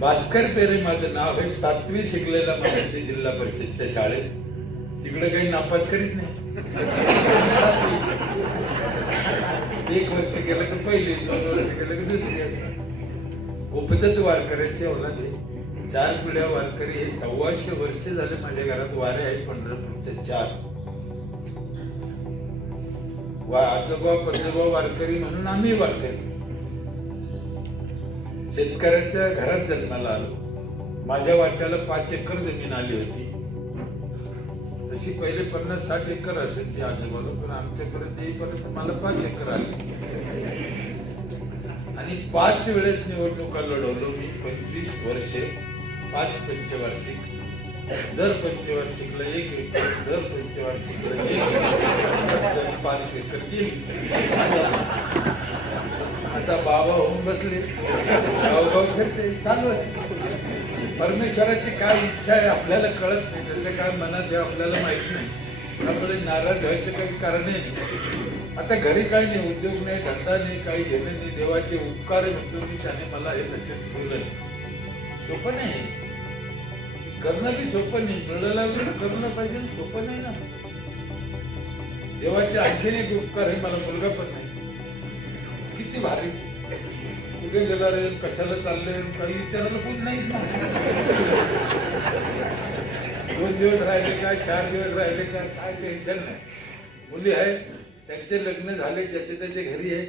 भास्कर पेरे माझं नाव आहे. 7वी शिकलेला मगाशी जिल्हा परिषदच्या शाळेत. तिकडे काही नापास करीत नाही. 1 वर्ष केलं की पहिली, 2 वर्ष केलं की दुसरी. उपजत वारकऱ्यांचे ओलादे 4 पिढ्या वारकरी. हे 125 वर्ष झाले माझ्या घरात वारे आहे. पंढरपूरच्या 4 आजोबा पंजोबा वारकरी म्हणून आम्ही वारकरी. शेतकऱ्याच्या घरात जन्माला आलो. माझ्या वाट्याला 5 एकर जमीन आली होती. तशी पहिले 50-60 एकर असेल आजोबाला, पण आमच्याकडे येईपर्यंत मला 5 एकर आली. आणि 5 वेळेस निवडणुका लढवलो मी. 25 वर्षे, 5 पंचवार्षिक. दर पंचवार्षिकला 1 एकर, दर पंचवार्षिकला 1 एकर, 5 एकर गेली. आता बाबा होऊन बसले, गावगाव फिरते, चालू आहे. परमेश्वराची काय इच्छा आहे आपल्याला कळत नाही. त्याचं काय मनात आहे आपल्याला माहित नाही. त्यामुळे नाराज व्हायचं काही कारण नाही. आता घरी काही नाही, उद्योग नाही, धंदा नाही, काही घेणं नाही. देवाचे उपकार म्हणतो मी, त्याने मला हे लक्षात ठेवलं. सोपं नाही करणं, बी सोपं नाही. मिळायला करणं पाहिजे, सोपं नाही ना. देवाचे आणखीन एक उपकार आहे, मला मुलगा पण नाही. किती भारी. कुठे गेला रे, कशाला चाललंय, काही विचारायला कोण नाही ना. 2 दिवस राहिले काय, 4 दिवस राहिले काय टेन्शन नाही. मुली आहेत, त्यांचे लग्न झाले, ज्याचे त्याचे घरी आहे.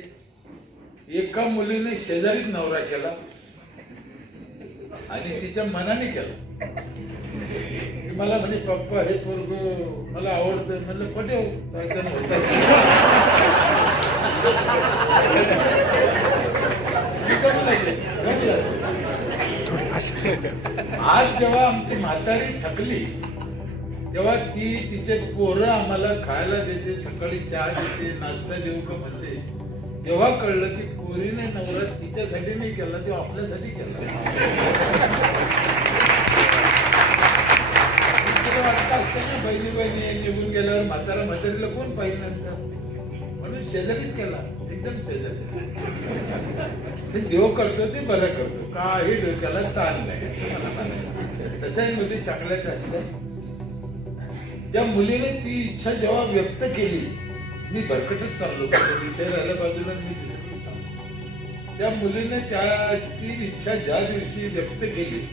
एका मुलीने शेजारीच नवरा केला आणि तिच्या मनाने केला. मला म्हणे पप्पा हे पोरग मला आवडतं. म्हणलं पटेव आज जेव्हा आमची म्हातारी थकली तेव्हा ती तिचे पोरं आम्हाला खायला देते, सकाळी चहा देते, नाश्ता देऊ का म्हणते. तेव्हा कळलं की पोरीने नवरा तिच्यासाठी नाही केला, तो आपल्यासाठी केला. वाटत असतं ना, बहिणी निघून गेल्यावर म्हातारीला कोण पाहिजे नंतर, म्हणून शेजारीच केला, एकदम शेजारी. ते देव करतो ते बरं करतो, काही डोक्याला ताण नाही असं मला म्हणायचं. तसंही मुली चांगल्याच असतात. त्या मुलीने ती इच्छा जेव्हा व्यक्त केली, मी भरकटच चाललो, विषय राहिल्या बाजूला मी दिसत होतो. त्या मुलीने ती इच्छा ज्या दिवशी व्यक्त केली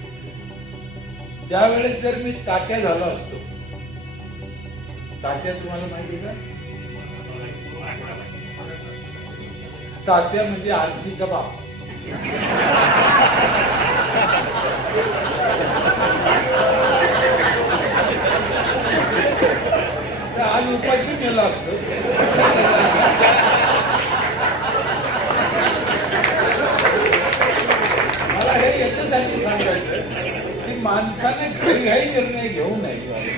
त्यावेळेस जर मी तात्या झालो असतो. तात्या तुम्हाला माहिती का? तात्या म्हणजे आरतीचा बाप. आज उपाशी मेला असतो. मला हे याच्यासाठी सांगायचं की माणसाने काही निर्णय घेऊ नये.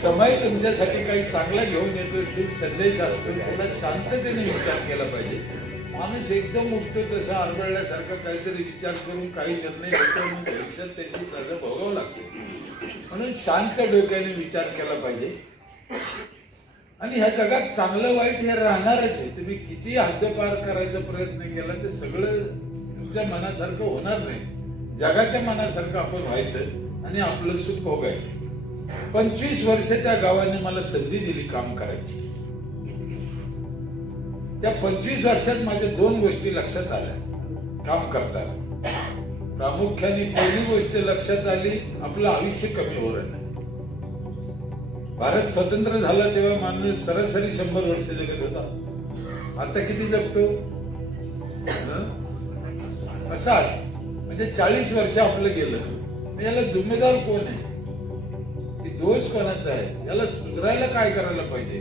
समय तुमच्यासाठी काही चांगला घेऊन येतो, शुभ संदेश असतो, त्याला शांततेने विचार केला पाहिजे. माणूस एकदम उठतो तसं आरबळल्यासारखा काहीतरी विचार करून काही निर्णय घेतो, भविष्यात त्याची सजा भोगावं लागते. म्हणून शांत डोक्याने विचार केला पाहिजे. आणि ह्या जगात चांगलं वाईट हे राहणारच आहे. तुम्ही किती हद्दपार करायचा प्रयत्न केला ते सगळं तुमच्या मनासारखं होणार नाही. जगाच्या मनासारखं आपण व्हायचं आणि आपलं सुख भोगायचं. 25 वर्ष त्या गावाने मला संधी दिली काम करायची. त्या 25 वर्षात माझ्या 2 गोष्टी लक्षात आल्या काम करताना. प्रामुख्याने पहिली गोष्ट लक्षात आली, आपलं आयुष्य कमी होणार नाही. भारत स्वतंत्र झाला तेव्हा माणूस सरासरी 100 वर्ष जगत होता. आता किती जगतो? असाच म्हणजे 40 वर्ष आपलं गेलं. याला जिम्मेदार कोण आहे? दोष कोणाचा आहे? याला सुधारायला काय करायला पाहिजे?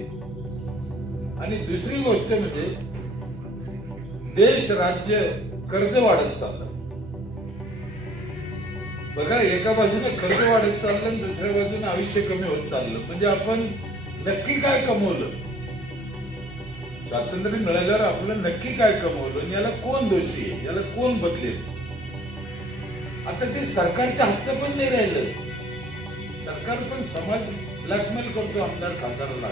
आणि दुसरी गोष्ट म्हणजे देश राज्य कर्ज वाढत चाललं. बघा, एका बाजूने कर्ज वाढत चाललं आणि दुसऱ्या बाजूने आयुष्य कमी होत चाललं. म्हणजे आपण नक्की काय कमवलं? स्वातंत्र्य मिळाल्यावर आपलं नक्की काय कमवलं आणि याला कोण दोषी आहे? याला कोण बदलेल? आता ते सरकारच्या हातचं पण नाही राहिलं. सरकार पण समाज ब्लॅकमेल करतो आमदार खासदाराला,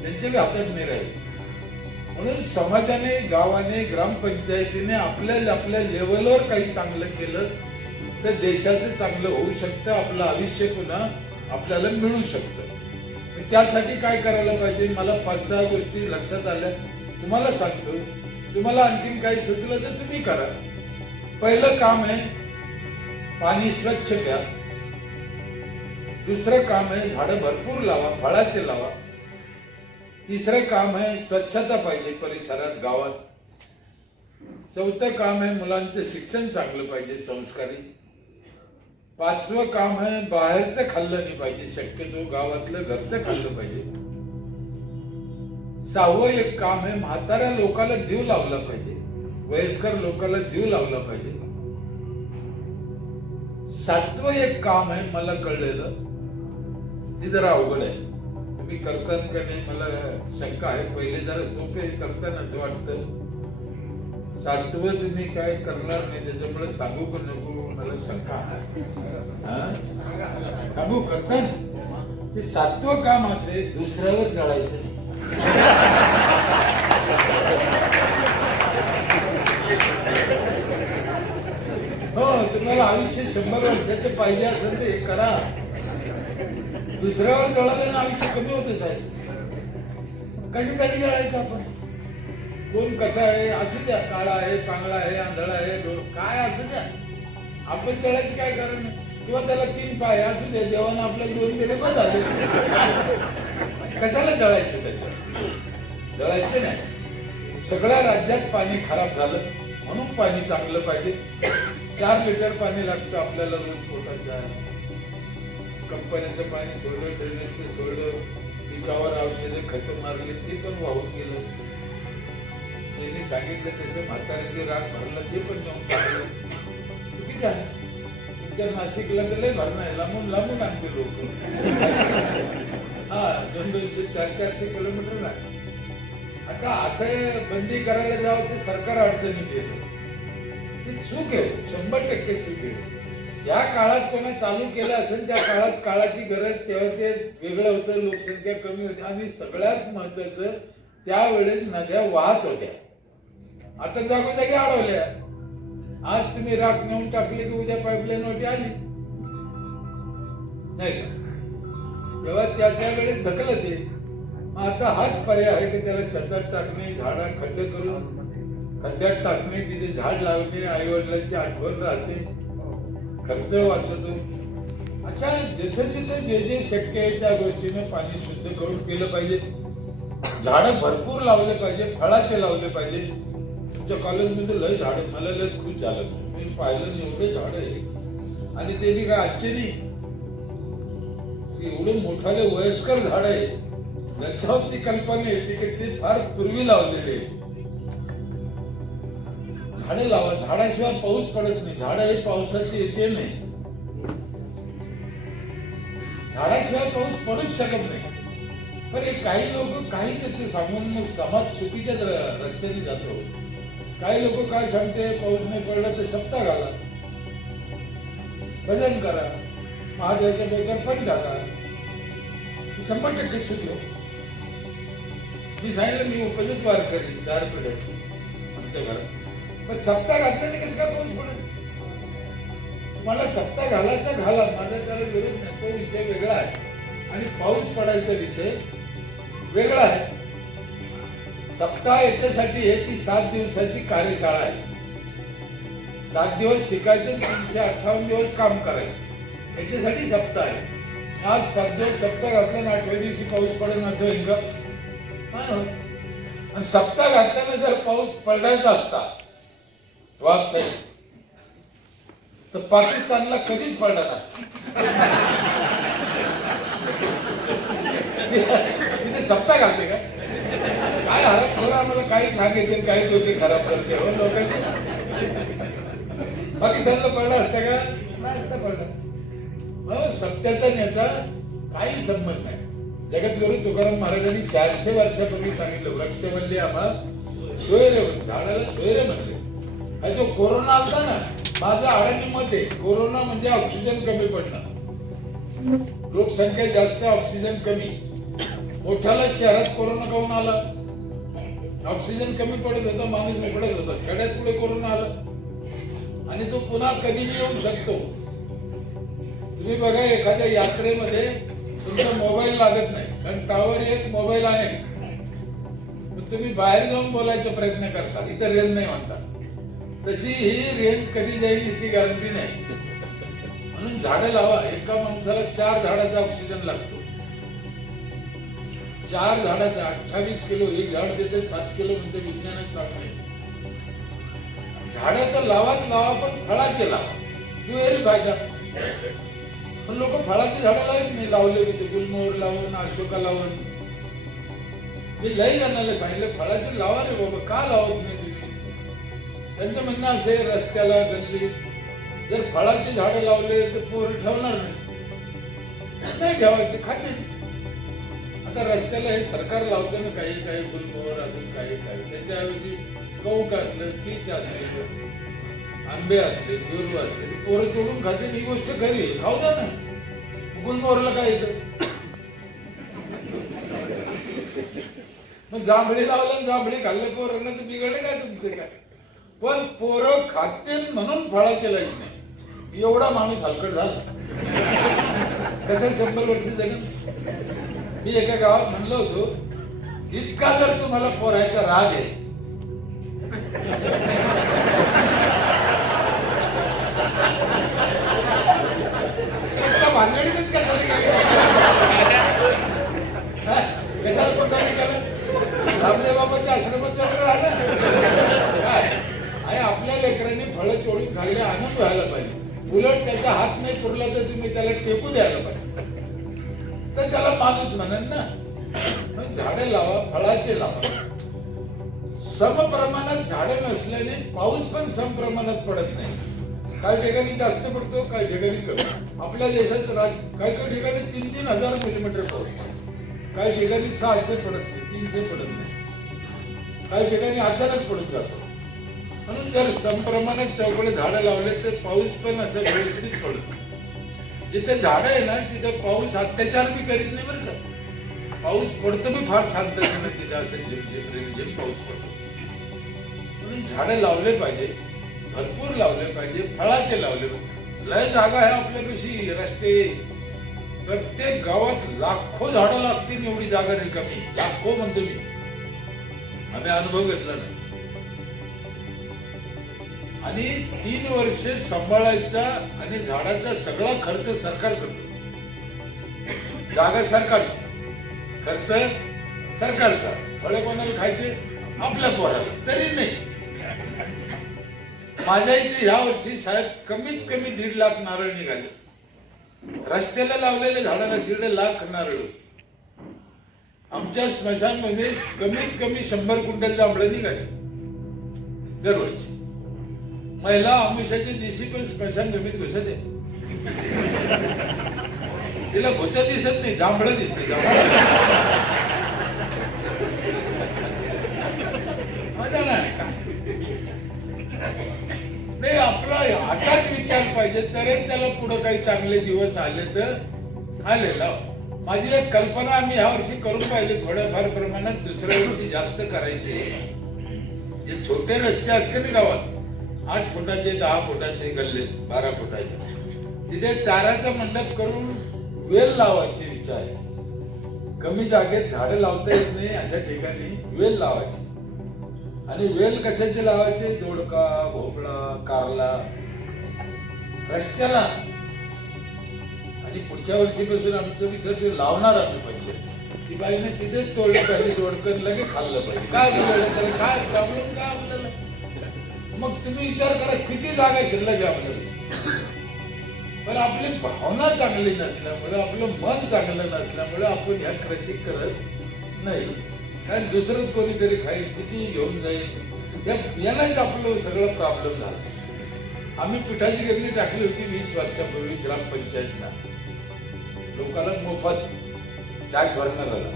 त्यांच्या हातात नाही राहील. म्हणून समाजाने, गावाने, ग्रामपंचायतीने आपल्या लेवलवर काही चांगलं केलं तर देशाचं चांगलं होऊ शकतं, आपलं आयुष्य पुन्हा आपल्याला मिळू शकतं. त्यासाठी काय करायला पाहिजे, मला 5-6 गोष्टी लक्षात आल्या, तुम्हाला सांगतो. तुम्हाला आणखीन काही सुचलं तर तुम्ही करा. पहिलं काम आहे पाणी स्वच्छ प्या. दुसरं काम आहे झाडं भरपूर लावा, फळाचे लावा. तिसरं काम आहे स्वच्छता पाहिजे परिसरात, गावात. चौथं काम आहे मुलांचं शिक्षण चांगलं पाहिजे, संस्कारी. 5वं काम आहे बाहेरचं खाल्लं नाही पाहिजे, शक्यतो गावातलं घरचं खाल्लं पाहिजे. 6वं एक काम आहे म्हाताऱ्या लोकांना जीव लावला पाहिजे, वयस्कर लोकांना जीव लावला पाहिजे. 7वं एक काम आहे मला कळलेलं, ते जरा अवघड आहे, तुम्ही करतात का नाही मला शंका आहे. पहिले जरा सोपे करताना असं वाटतं. 7वं तुम्ही काय करणार नाही त्याच्यामुळे सांगू पण नको, मला शंका आहे. सांगू करतात ते 7वं काम असे दुसऱ्यावर जळायचं. हो, तुम्हाला आयुष्य 100 वर्षाचे पाहिजे असेल ते करा. दुसऱ्यावर जळाल्यानं आयुष्य कमी होते साहेब. कशासाठी जळायचं आपण? कोण कसा आहे असू द्या, काळा आहे, पांगळा आहे, आंधळा आहे, काय असू द्या, आपण जळायचं काय कारण? किंवा त्याला 3 पाय असू दे, देवानं आपल्याला 2 दिले पण झाले. कशाला जळायचं? त्याच्यात जळायचं नाही. सगळ्या राज्यात पाणी खराब झालं म्हणून पाणी चांगलं पाहिजे. 4 लिटर पाणी लागतं आपल्याला रोज पोटात जायला. कंपनीचं पाणी सोडलं, ड्रेनेजचं सोडलं, पिकावर औषधं खतं मारली, ते पण वाहून गेलं. त्यांनी सांगितलं तसं म्हाताऱ्याचे राग भरलं, ते पण नेऊन टाकलं. चुकीचं आहे. तुमच्या नाशिकला तर लय भरणं आहे, लांबून लांबून आणते लोक. 200-200, 400-400 किलोमीटर लागते. आता असं बंदी करायला जावं ते सरकार अडचणीत येतं. ती चूक आहे, 100% चूक आहे. या काळात कोणा चालू केलं असेल त्या काळात काळाची गरज, तेव्हा ते वेगळं होतं, लोकसंख्या कमी होती. आणि सगळ्यात महत्वाचं त्यावेळेस नद्या वाहत होत्या. आता जागोजागी अडवल्या. आज तुम्ही राख नेऊन टाकली की उद्या पाईपलाईन वरती आली नाही का? तेव्हा त्या वेळेस ढकलत आहे. आता हाच पर्याय आहे की त्याला शेतात टाकणे, झाडा खड्डे करून खड्ड्यात टाकणे, तिथे झाड लावणे, आई वडिलांची आठवण राहते, खर्च वाचतो. अशा जिथे जिथे जे जे शक्य आहे त्या गोष्टीने पाणी शुद्ध करून केलं पाहिजे. झाडं भरपूर लावले पाहिजे, फळाचे लावले पाहिजे. तुमच्या कॉलेजमध्ये लय झाड, मला लय खुश झालं, मी पाहिलं एवढे झाड आहे. आणि ते बी काय आजचे नाही, एवढे मोठाले वयस्कर झाड आहे. त्याच्यावर ती कल्पना येते की ते फार पूर्वी लावलेले. झाडे लावा, झाडाशिवाय पाऊस पडत नाही. झाड हे पावसाची येते नाही, झाडाशिवाय पाऊस पडूच शकत नाही. पण हे काही लोक काही ते सांगून मग समाज चुकीच्या रस्त्याने जातो. काही लोक काय सांगते, पाऊस नाही पडला तर सप्ताह घाला, भजन करा, महादेवाच्या बेकार पण टाका. 100% चुकलो. मी सांगितलं मी उपजित वार करेन 4 पिढ्या आमच्या घरात. पण सप्ताह घातल्याने कसं काय पाऊस पडेल? मला सप्ताह घालायचा घाला, माझा त्याला विरोध नाही, तो विषय वेगळा आहे. आणि पाऊस पडायचा विषय वेगळा आहे. सप्ताह याच्यासाठी आहे ती 7 दिवसाची कार्यशाळा आहे. 7 दिवस शिकायचं, 358 दिवस काम करायचं, याच्यासाठी सप्ताह आहे. आज 7 दिवस सप्ताह घातल्यानं 8व्या दिवशी पाऊस पडेल असं होईल का? आणि सप्ताह घातल्यानं जर पाऊस पडायचा असता वाघ साहेब तर पाकिस्तानला कधीच पडला नसता. तिथे सप्ताह घालते का? काय हरक खरं आम्हाला काही सांगितले, काही डोके खराब करते हो लोकांचे. पाकिस्तानला पडला असता का? नाही असता पडला. सत्याचा याचा काही संबंध नाही. जगद्गुरु तुकाराम महाराजांनी 400 वर्षापूर्वी सांगितलं, वृक्षवल्ली आम्हा सोयरे, झाडाला सोयरे म्हणले. आणि जो कोरोना आलता ना, माझं आडाणी मत आहे, कोरोना म्हणजे ऑक्सिजन कमी पडणं. लोकसंख्या जास्त, ऑक्सिजन कमी. मोठ्याला शहरात कोरोना काऊन आला? ऑक्सिजन कमी पडत होता, माणूस उकडत होता. खेड्यात पुढे कोरोना आला आणि तो पुन्हा कधीही येऊ शकतो. तुम्ही बघा, एखाद्या यात्रेमध्ये तुमचा मोबाईल लागत नाही, कारण टावर एक, मोबाईल अनेक. तुम्ही बाहेर जाऊन बोलायचा प्रयत्न करता, इथं रेंज नाही म्हणता. तशी ही रेंज कधी जाईल याची गॅरंटी नाही. म्हणून झाडं लावा. एका माणसाला 4 झाडाचा ऑक्सिजन लागतो. 4 झाडाचा 28 किलो. एक झाड देते 7 किलो म्हणजे विज्ञानात सांगणे. झाडं तर लावाच लावा, पण फळाचे लावा. तू फायदा. पण लोक फळाची झाडं लावत नाही. लावले होते गुलमोहर लावून, अशोका लावून. मी लई जणांना सांगितलं फळाची लावा रे बाबा, का लावत नाही तुम्ही? त्यांचं म्हणणं असे, रस्त्याला गल्लीत जर फळाची झाडं लावले तर पोरं ठेवणार नाही ठेवायचे, खाते. आता रस्त्याला हे सरकार लावतं ना, काही काही गुलमोहर, अजून काही काही. त्याच्याऐवजी कौक असलं, चीच असले, आंबे असले, पेरू असले, पोरं तोडून खाते. ही गोष्ट खरी आहे, खाऊ द्या ना. गुलमोहरला काय येतं? मग जांभळी लावलं, जांभळी खाल्ले पोरांना तर बिघडले काय तुमचे काय? पण पोरं खातील म्हणून फळाचे लाईत नाही. एवढा माणूस हलकट झाला. कसं 100 वर्ष जगन. मी एका गावात म्हणलो होतो, इतका जर तुम्हाला पोरायचा राग आहे, भानगडीतच का झाली कशाला पोटाने केलं? रामदेव बाबाच्या आश्रमात राहिलं काय? आणि आपल्या लेकरांनी फळं तोडून खाल्ले, आनंद व्हायला पाहिजे. उलट त्याचा हात नाही पुरला तर तुम्ही त्याला टेकू द्यायला पाहिजे, तर त्याला माणूस म्हणेल ना. झाडे लावा, फळाचे लावा. समप्रमाणात झाडं नसल्याने पाऊस पण समप्रमाणात पडत नाही. काही ठिकाणी जास्त पडतो, काही ठिकाणी कमी. आपल्या देशात काही काही ठिकाणी 3-3 हजार मिलीमीटर पाऊस पडतो. काही ठिकाणी 600 पडत नाही, 300 पडत नाही. काही ठिकाणी अचानक पडून जातो. म्हणून जर समप्रमाणात चौकडे झाडं लावले तर पाऊस पण असं व्यवस्थित पडतो. जिथे झाडं आहे ना तिथे पाऊस अत्याचार बी करीत नाही बरं का. पाऊस पडतो बी फार शांततेने, तिथे असं झिम पाऊस पडतो. म्हणून झाडं लावले पाहिजे, भरपूर लावले पाहिजे, फळाचे लावले पाहिजे. लय जागा आहे आपल्यापाशी, रस्ते. प्रत्येक गावात लाखो झाडं लागतील, एवढी जागा रिकामी. लाखो म्हणतो मी, आम्ही अनुभव घेतला ना. आणि 3 वर्ष सांभाळायचा आणि झाडाचा सगळा खर्च सरकार करतो. जागा सरकारची, खर्च सरकारचा. फळे कोणाला खायचे? आपल्या पोराला. तरी नाही, माझ्या इथे ह्या वर्षी साहेब कमीत कमी 1.5 लाख नारळ निघाले. रस्त्याला लावलेल्या झाडाला 1.5 लाख नारळ. आमच्या स्मशानमध्ये कमीत कमी 100 क्विंटल जांभळं निघाले दरवर्षी. महिला आमिषाच्या दिवशी पण स्मशानभूमीत घुसत आहे. तिला भूत दिसत नाही, जांभळं दिसते. मजा नाही, आपला असाच विचार पाहिजे, तरच त्याला पुढे काही चांगले दिवस आले तर आलेला. माझी एक कल्पना आम्ही ह्या वर्षी करून पाहिजे, थोड्याफार प्रमाणात. दुसऱ्या वर्षी जास्त करायचे. जे छोटे रस्ते असते ना गावात, 8 फुटाचे, 10 फुटाचे गल्ले, 12 फुटाचे, तिथे ताराचा मंडप करून वेल लावायचे विचार आहे. कमी जागेत झाडं लावता येत नाही अशा ठिकाणी वेल लावायचे. आणि वेल कशाचे लावायचे? दोडका, भोपळा, कारला रस्त्याला. आणि पुढच्या वर्षीपासून आमचं विचार ते लावणार आम्ही पाहिजे. ती बाईने तिथेच तोडलं पाहिजे दोडकन, लगे खाल्लं पाहिजे. काय बोलायला त्याला? काय प्रॉब्लेम काय आपल्याला? मग तुम्ही विचार करा, किती जागा शिल्लक आहे आपल्याला. पण आपली भावना चांगली नसल्यामुळे, आपलं मन चांगलं नसल्यामुळे आपण ह्या कृती करत नाही. कारण दुसरंच कोणीतरी खाईल, किती घेऊन जाईल, यालाच आपलं सगळं प्रॉब्लेम झाला. आम्ही पिठाची गिरणी टाकली होती 20 वर्षापूर्वी ग्रामपंचायतला. लोकांना मोफत टॅक्स भरणार आला.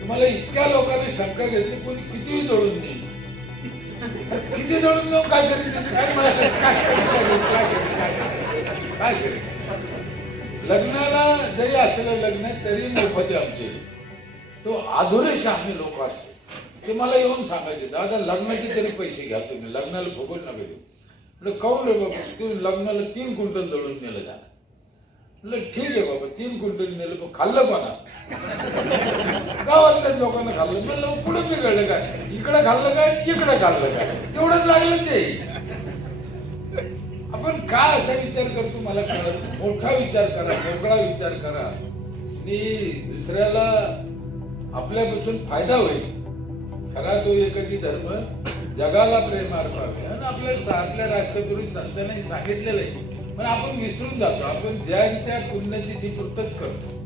तुम्हाला इतक्या लोकांनी शंका घेतली, कोणी कितीही जोडून देईल. किती जोडून देऊ, काय करेल त्याचं? काय करेल? लग्नाला जरी असलं लग्न तरी मोफत आहे आमचे. तो अधुरेश आम्ही लोक असतो. ते मला येऊन सांगायचे, दादा लग्नाचे तरी पैसे घ्या तुम्ही, लग्नाला फुकट नका देऊ. म्हटलं काऊन रे बाबा, तू लग्नाला 3 क्विंटल दळून नेलं जा. म्हटलं ठीक आहे बाबा, 3 क्विंटल नेलं, पण खाल्लं कोणा? गावातल्याच लोकांना खाल्लं. म्हणलं पुढे बिघडलं काय, इकडं खाल्लं काय इकडं खाल्लं काय, तेवढंच लागलं ते. आपण का असा विचार करतो मला कळत. मोठा विचार करा, मोकळा विचार करा, आणि दुसऱ्याला आपल्यापासून फायदा होईल. खरा तो एकची धर्म जगाला प्रेमार पावे. आणि आपल्या राष्ट्रपुरुष संतांनी सांगितलेलं आहे, पण आपण विसरून जातो. आपण ज्या त्या पुण्यतिथी पुरतच करतो.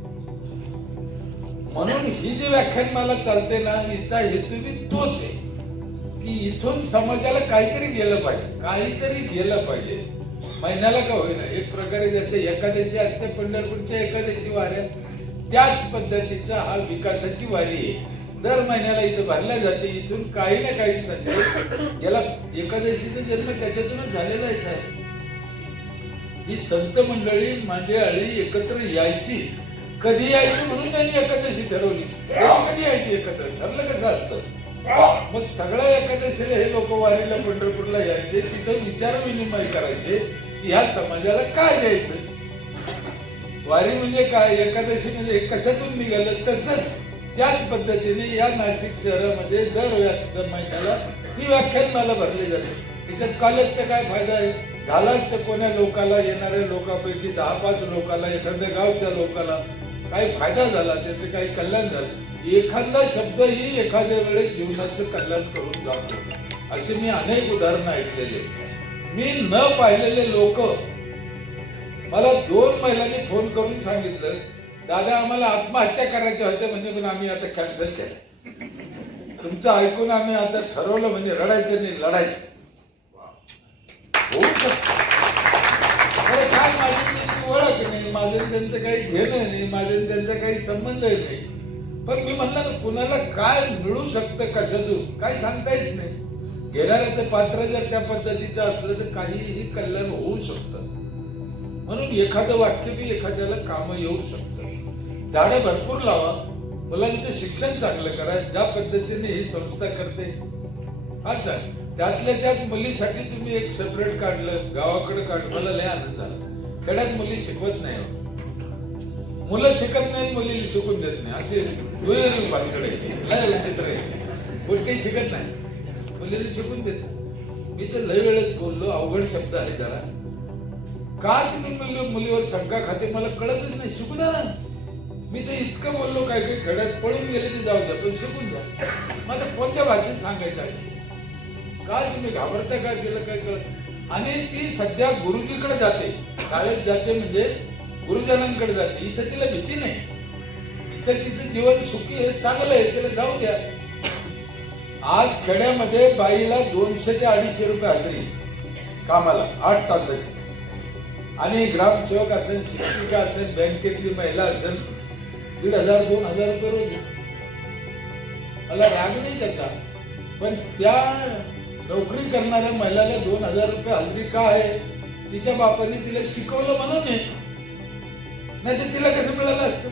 म्हणून ही जी व्याख्यानमाला चालते ना, हिचा हेतू बी तोच आहे की इथून समाजाला काहीतरी गेलं पाहिजे, काहीतरी गेलं पाहिजे. महिन्याला का होईना, एक प्रकारे जसे एकादशी असते पंढरपूरच्या एकादशी वाऱ्या, त्याच पद्धतीचा हा विकासाची वारी आहे. दर महिन्याला इथं भरल्या जाते. इथून काही ना काही संदेश, याला एकादशीचा जन्म त्याच्यातूनच झालेला आहे साहेब. ही संत मंडळी मांदेआळी एकत्र यायची. कधी यायची म्हणून त्यांनी एकादशी ठरवली. कधी यायची एकत्र, ठरलं कसं असतं. मग सगळ्या एकादशीला हे लोक वारीला पंढरपूरला यायचे, तिथं विचार विनिमय करायचे की ह्या समाजाला काय द्यायचं. वारी म्हणजे काय, एकादशी म्हणजे कशातून निघालं. तसंच त्याच पद्धतीने या नाशिक शहरामध्ये दर महिन्याला ही व्याख्यानमाला भरली जाते. त्याच्यात कॉलेजचा काय फायदा आहे. झालाच तर कोण्या लोकाला, येणाऱ्या लोकांपैकी 10-5 लोकाला, एखाद्या गावच्या लोकाला काही फायदा झाला, त्याचं काही कल्याण झालं. एखादा शब्दही एखाद्या वेळेस जीवनाचं कल्याण करून जातो. असे मी अनेक उदाहरणं ऐकलेले. मी न पाहिलेले लोक, मला 2 महिलांनी फोन करून सांगितलं, दादा आम्हाला आत्महत्या करायच्या होत्या म्हणजे, पण आम्ही आता कॅन्सल केलं. तुमचं ऐकून आम्ही आता ठरवलं म्हणजे रडायचं नाही, लढायचं. होऊ शकतं. काय माझी त्यांची ओळख नाही, माझं त्यांचं काही घेणं नाही, माझं त्यांचा काही संबंध नाही. पण मी म्हणलं ना, कुणाला काय मिळू शकतं कशातून काही सांगता येत नाही. घेणाऱ्याचं पात्र जर त्या पद्धतीचं असलं तर काहीही कल्याण होऊ शकतं. म्हणून एखादं वाक्य बी एखाद्याला काम येऊ शकतं. झाडं भरपूर लावा, मुलांचं शिक्षण चांगलं करा. ज्या पद्धतीने ही संस्था करते, अच्छा त्यातल्या त्यात मुलीसाठी तुम्ही एक सेपरेट काढलं, गावाकडे काढलं, मला लय आनंद झाला. खेड्यात मुली शिकवत नाही, मुलं शिकत नाहीत, मुलीला शिकून देत नाही, असे बाईकडे विचित्र आहे. कोणतेही शिकत नाही, मुलीला शिकून देत नाही. मी तर लय वेळेस बोललो, अवघड शब्द आहे जरा. का तुम्ही मुलीवर शंका खाते मला कळतच नाही. शिकू द्या ना. मी तर इतकं बोललो, काय काही खेड्यात पळून गेले ते जाऊ द्या, पण शिकून द्या. मला कोणत्या भाषेत सांगायचं आहे. का तुम्ही घाबरता, काय केलं काय कळत. आणि ती सध्या गुरुजीकडे जाते, शाळेत जाते म्हणजे गुरुजनांकडे जाते. इथं तिला भीती नाही. इथं तिचं जीवन सुखी आहे, चांगलं आहे, तिला जाऊ द्या. आज खेड्यामध्ये बाईला 200 ते 250 रुपये हजेरी कामाला 8 तासाची. आणि ग्रामसेवक असेल, शिक्षिका असेल, बँकेतली महिला असेल, 1,500-2,000 रुपये रोज. मला राग नाही त्याचा, पण त्या नोकरी करणाऱ्या महिलाला 2,000 रुपये हजेरी का आहे. तिच्या बापाने तिला शिकवलं म्हणून आहे, नाही तर तिला कसं मिळालं असतं.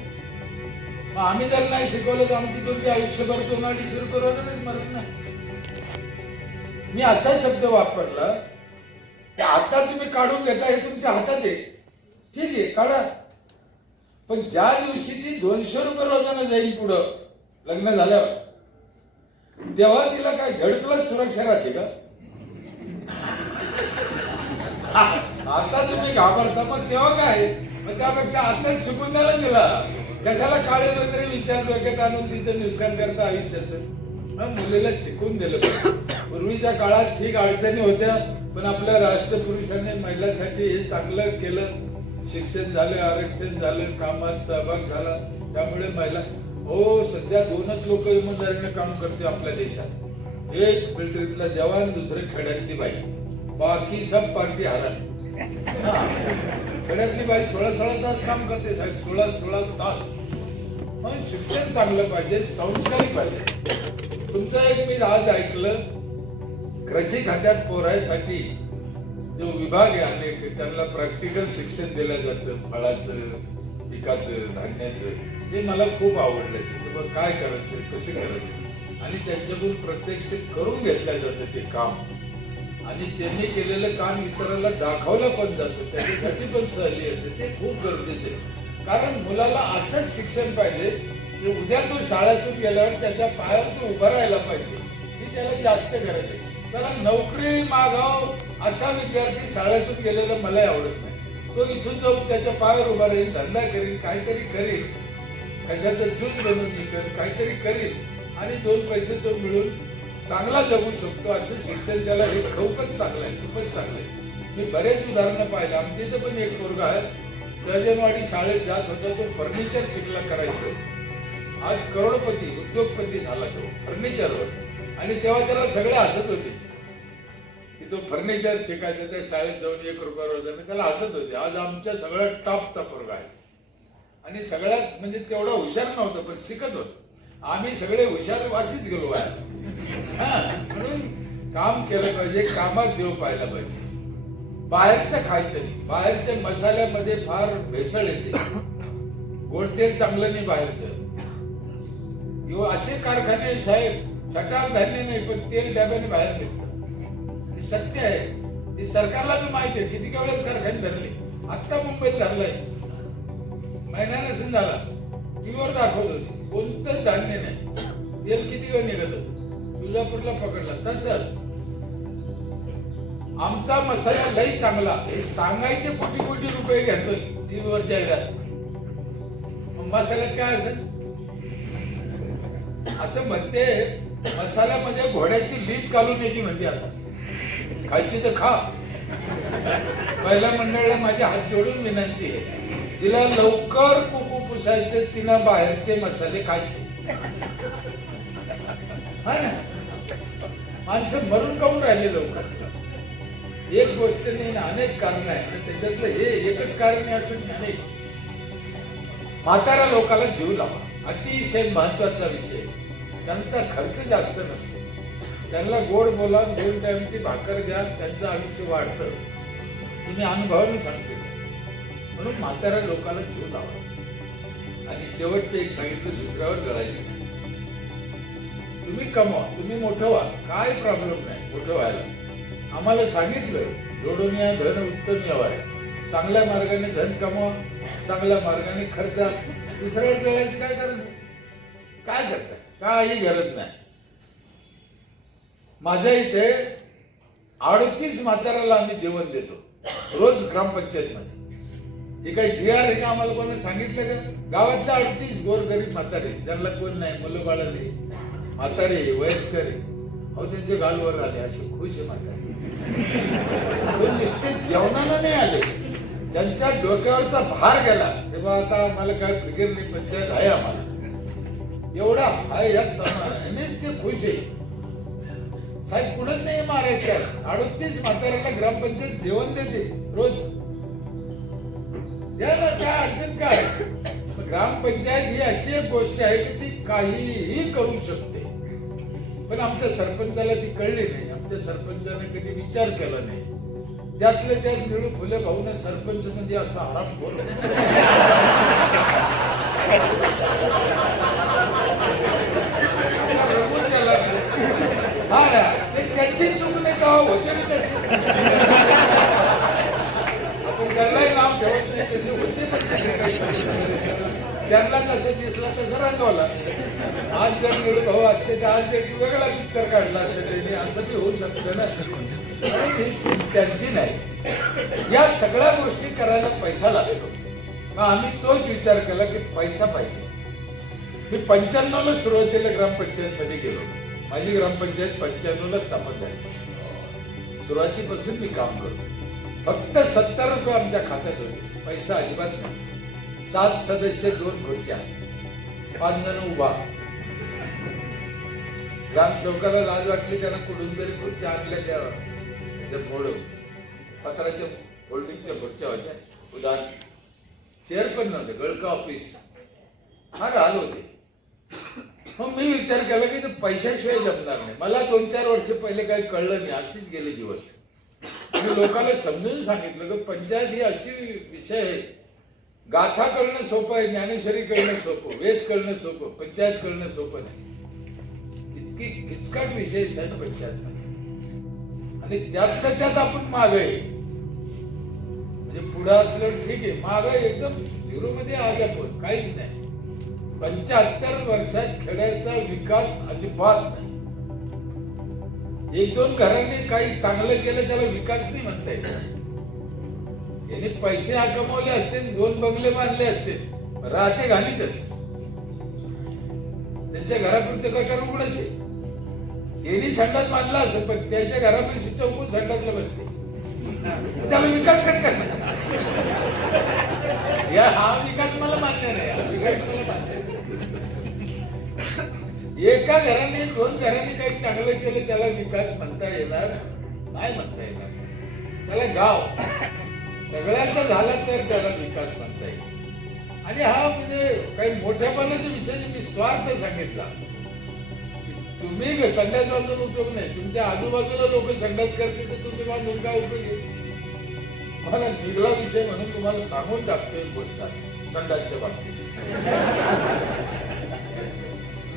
मग आम्ही जर नाही शिकवलं तर आमची पोरगी आयुष्यभर 200-250 रुपये रोजानेच मरत नाही. मी असा शब्द वापरला, आता तुम्ही काढून घेता हे तुमच्या हातात आहे, ठीक आहे काढा. पण ज्या दिवशी ती 200 रुपये रोजाने जाईल पुढं लग्न झाल्यावर, तेव्हा तिला काय झडप्लस सुरक्षा राहते का. आता तुम्ही घाबरता, मग तेव्हा काय. मग त्यापेक्षा आताच शिकून द्यायला दिला. कशाला काळे वगैरे विचार डोक्यात आणून तिचं नुकसान करता आयुष्याचं. मुलीला शिकून दिलं. पूर्वीच्या काळात ठीक अडचणी होत्या, पण आपल्या राष्ट्रपुरुषांनी महिलांसाठी हे चांगलं केलं. शिक्षण झालं, आरक्षण झालं, कामात सहभाग झाला. त्यामुळे महिला सध्या 2च लोक इमानदारीने काम करते आपल्या देशात. एक मिलिटरीतला जवान, दुसरे खेड्यातली बाई, बाकी सब पार्टी हराली. खेड्यातली बाई 16 तास काम करते साहेब, 16 तास. पण शिक्षण चांगलं पाहिजे, संस्कारी पाहिजे. तुमचं एक मी आज ऐकलं, कृषी खात्यात पोरासाठी जो विभाग आहे अनेक, त्यांना प्रॅक्टिकल शिक्षण दिलं जातं, फळाचं, पिकाचं, धान्याचं. हे मला खूप आवडलं. काय करायचं, कसं करायचं. आणि त्यांच्याकडून प्रत्यक्ष करून घेतलं जातं ते काम, आणि त्यांनी केलेलं काम इतरांना दाखवलं पण जातं, त्याच्यासाठी पण सहली येते. ते खूप गरजेचे आहे. कारण मुलाला असंच शिक्षण पाहिजे की उद्या तो शाळेतून गेल्यावर त्याच्या पायावर तो उभा राहायला पाहिजे. ही त्याला जास्त गरज आहे. त्याला नोकरी मागाव असा विद्यार्थी शाळेतून गेलेला मला आवडत नाही. तो इथून जाऊन त्याच्या पायावर उभा राहील, धंदा करील, काहीतरी करील, कशाचं ज्यूस बनवून विकेल, काहीतरी करील आणि 2 पैसे तो मिळून चांगला जगू शकतो. असं शिक्षण त्याला हे खूपच चांगलं आहे, खूपच चांगलं आहे. मी बरेच उदाहरणं पाहिलं. आमच्या इथं पण एक पोरगा आहे, सहजनवाडी शाळेत जात होता, तो फर्निचर शिकला करायचं. आज करोडपती उद्योगपती झाला तो फर्निचरवर. आणि तेव्हा त्याला सगळे हसत होते की तो फर्निचर शिकायचं, त्या शाळेत जाऊन 1 रुपया रोजाने, त्याला हसत होते. आज आमच्या सगळ्यात टॉपचा पोरगा आहे आणि सगळ्यात म्हणजे तेवढा हुशार नव्हतं पण शिकत होतो. आम्ही सगळे हुशार वाशीच गेलो आहे. म्हणून काम केलं पाहिजे, कामात देव पाहायला पाहिजे. बाहेरचं खायचं नाही. बाहेरच्या मसाल्यामध्ये फार भेसळ येते. गोड तेल चांगलं नाही बाहेरचं. असे कारखाने साहेब, छटाक धान्य नाही पण तेल डब्याने बाहेर निघतं. हे सत्य आहे. हे सरकारला पण माहिती आहे. किती वेळेस कारखाने धरले. आत्ता मुंबईत धरलाय, महिना नसेल झाला, टीव्हीवर दाखवत होते. कोणतंच धान्य नाही, तेल किती वेळ निघत होतं. तुळजापूरला पकडला. तसंच आमचा मसाला लई चांगला हे सांगायचे कोटी कोटी रुपये घेतोय टीव्हीवर जाहिरात. मसाल्यात काय असेल असं म्हणते. मसाल्यामध्ये घोड्याची लीप घालून येते म्हणते. आता खायची तर खा. पहिल्या मंडळाला माझे हात जोडून विनंती आहे, तिला लवकर कुकू पुसायचे, तिनं बाहेरचे मसाले खायचे. हा ना, माणसं मरून काऊन राहिले लवकर. एक गोष्ट नाही ना, अनेक कारण आहे. त्याच्यातलं हे एकच कारण आहे असं नाही, अनेक. म्हाताऱ्या लोकांना जीव लावा, अतिशय महत्वाचा विषय. त्यांचा खर्च जास्त नसतो. त्यांना गोड बोला, 2 टाइमची भाकर द्या, त्यांचं आयुष्य वाढतं. तुम्ही अनुभवाने सांगतो. म्हणून म्हाताऱ्या लोकांना जीव लावा. आणि शेवटचं एक सांगितलं, दुसऱ्यावर जळायचं. तुम्ही कमवा, तुम्ही मोठं व्हा, काय प्रॉब्लेम नाही मोठं व्हायला. आम्हाला सांगितलं, जोडून या धन उत्तम यावाय. चांगल्या मार्गाने धन कमवा, चांगल्या मार्गाने खर्चा. दुसऱ्यावर जळायची काय गरज? काय करताय? काही गरज नाही. माझ्या इथे 38 म्हाताऱ्याला आम्ही जेवण देतो रोज ग्रामपंचायत मध्ये. हे काही जी आर आहे का? आम्हाला कोणी सांगितलं का? गावातल्या 38 गोरगरीब म्हातारे, ज्यांना कोण नाही, मुलं बाळ नाही, म्हातारे वयस्कर, अहो त्यांचे गालवर आले, असे खुश आहे म्हातारे. तो नुसते जेवणाला नाही आले, त्यांच्या डोक्यावरचा भार गेला. तेव्हा आता आम्हाला काय फिकीर नाही, पंचायत आहे आम्हाला, एवढा हाय या समानेच ते खुश आहे. साहेब कुठंच नाही मारायचं. 38 म्हाताऱ्याला ग्रामपंचायत जेवण देते रोज. द्यायला काय अडचण काय? ग्रामपंचायत ही अशी एक गोष्ट आहे की ती काहीही करू शकते. पण आमच्या सरपंचाला ती कळली नाही. आमच्या सरपंचाने कधी विचार केला नाही. त्यातले त्यात निळू फुले भाऊन सरपंच म्हणजे असा आराम बोल. हा ना, ते त्यांची चूक नाही का होते मी तसे. आपण त्यांनाही नाव ठेवत नाही, तसे होते पण त्यांना जसं दिसलं तसं रंगवला. आज जर निळू भाऊ असते तर आज एक वेगळा पिक्चर काढला असते त्यांनी, असं बी होऊ शकतं ना. त्यांची नाही. या सगळ्या गोष्टी करायला पैसा लागतो. मग आम्ही तोच विचार केला की पैसा पाहिजे. मी 95 ला सुरुवातीला ग्रामपंचायत मध्ये गेलो. माझी ग्रामपंचायत 95 ला स्थापन झाली. सुरुवातीपासून मी काम करतो. फक्त 70 रुपये आमच्या खात्यात होते, पैसा अजिबात नाही. 7 सदस्य, 2 खुर्च्या, 5 जण उभा. ग्रामसेवकाला लाज वाटली, त्यांना कुठून तरी खुर्च्या आणल्या द्यावा. मोडून पत्राच्या होल्डिंगच्या खुर्च्या होत्या. उदाहरण चेअर पण नव्हते, गळका ऑफिस, फार हाल होते. मग मी विचार केला की पैशाशिवाय जमणार नाही. मला 2-4 वर्ष पहिले काही कळलं नाही, अशीच गेले दिवस. मी लोकांना समजून सांगितलं की पंचायत ही अशी विषय आहे, गाथा कळणं सोपं आहे, ज्ञानेश्वरी कळणं सोपं, वेद कळणं सोपं, पंचायत कळणं सोपं नाही. इतकी किचकट विषय साहेब पंचायत आणि त्यातल्या त्यात आपण मागे आहे. म्हणजे पुढे असल्यावर ठीक आहे, मागे एकदम झिरो मध्ये आज आपण काहीच नाही. 75 वर्षात खेड्याचा विकास अजिबात नाही. एक दोन घरांनी काही चांगलं केलं त्याला विकास नाही म्हणता येत. याने पैसे कमवले असते, 2 बंगले बांधले असते, राहते घालीतच. त्यांच्या घरापुढचे गटर उघडायचे. त्यांनी संडास बांधला असेल पण त्याच्या घरापाशी चौकून संडासला बसते. त्याला विकास कसं करणार? हा विकास मला मान्य नाही. हा विकास मला मान्य नाही. एका घराने 2 घरांनी काही चांगलं केलं त्याला विकास म्हणता येणार नाही, म्हणता येणार. त्याला गाव सगळ्यांचा झाला तर त्याला विकास म्हणता येईल. आणि हा म्हणजे काही मोठ्यापणाचा विषय मी स्वार्थ सांगितला. तुम्ही संडास बांधून उपयोग नाही, तुमच्या आजूबाजूला लोक संडास करते तर तुम्ही बांधून काय उपयोग आहे? मला निघला विषय म्हणून तुम्हाला सांगून टाकतोय गोष्ट संडासच्या बाबतीत.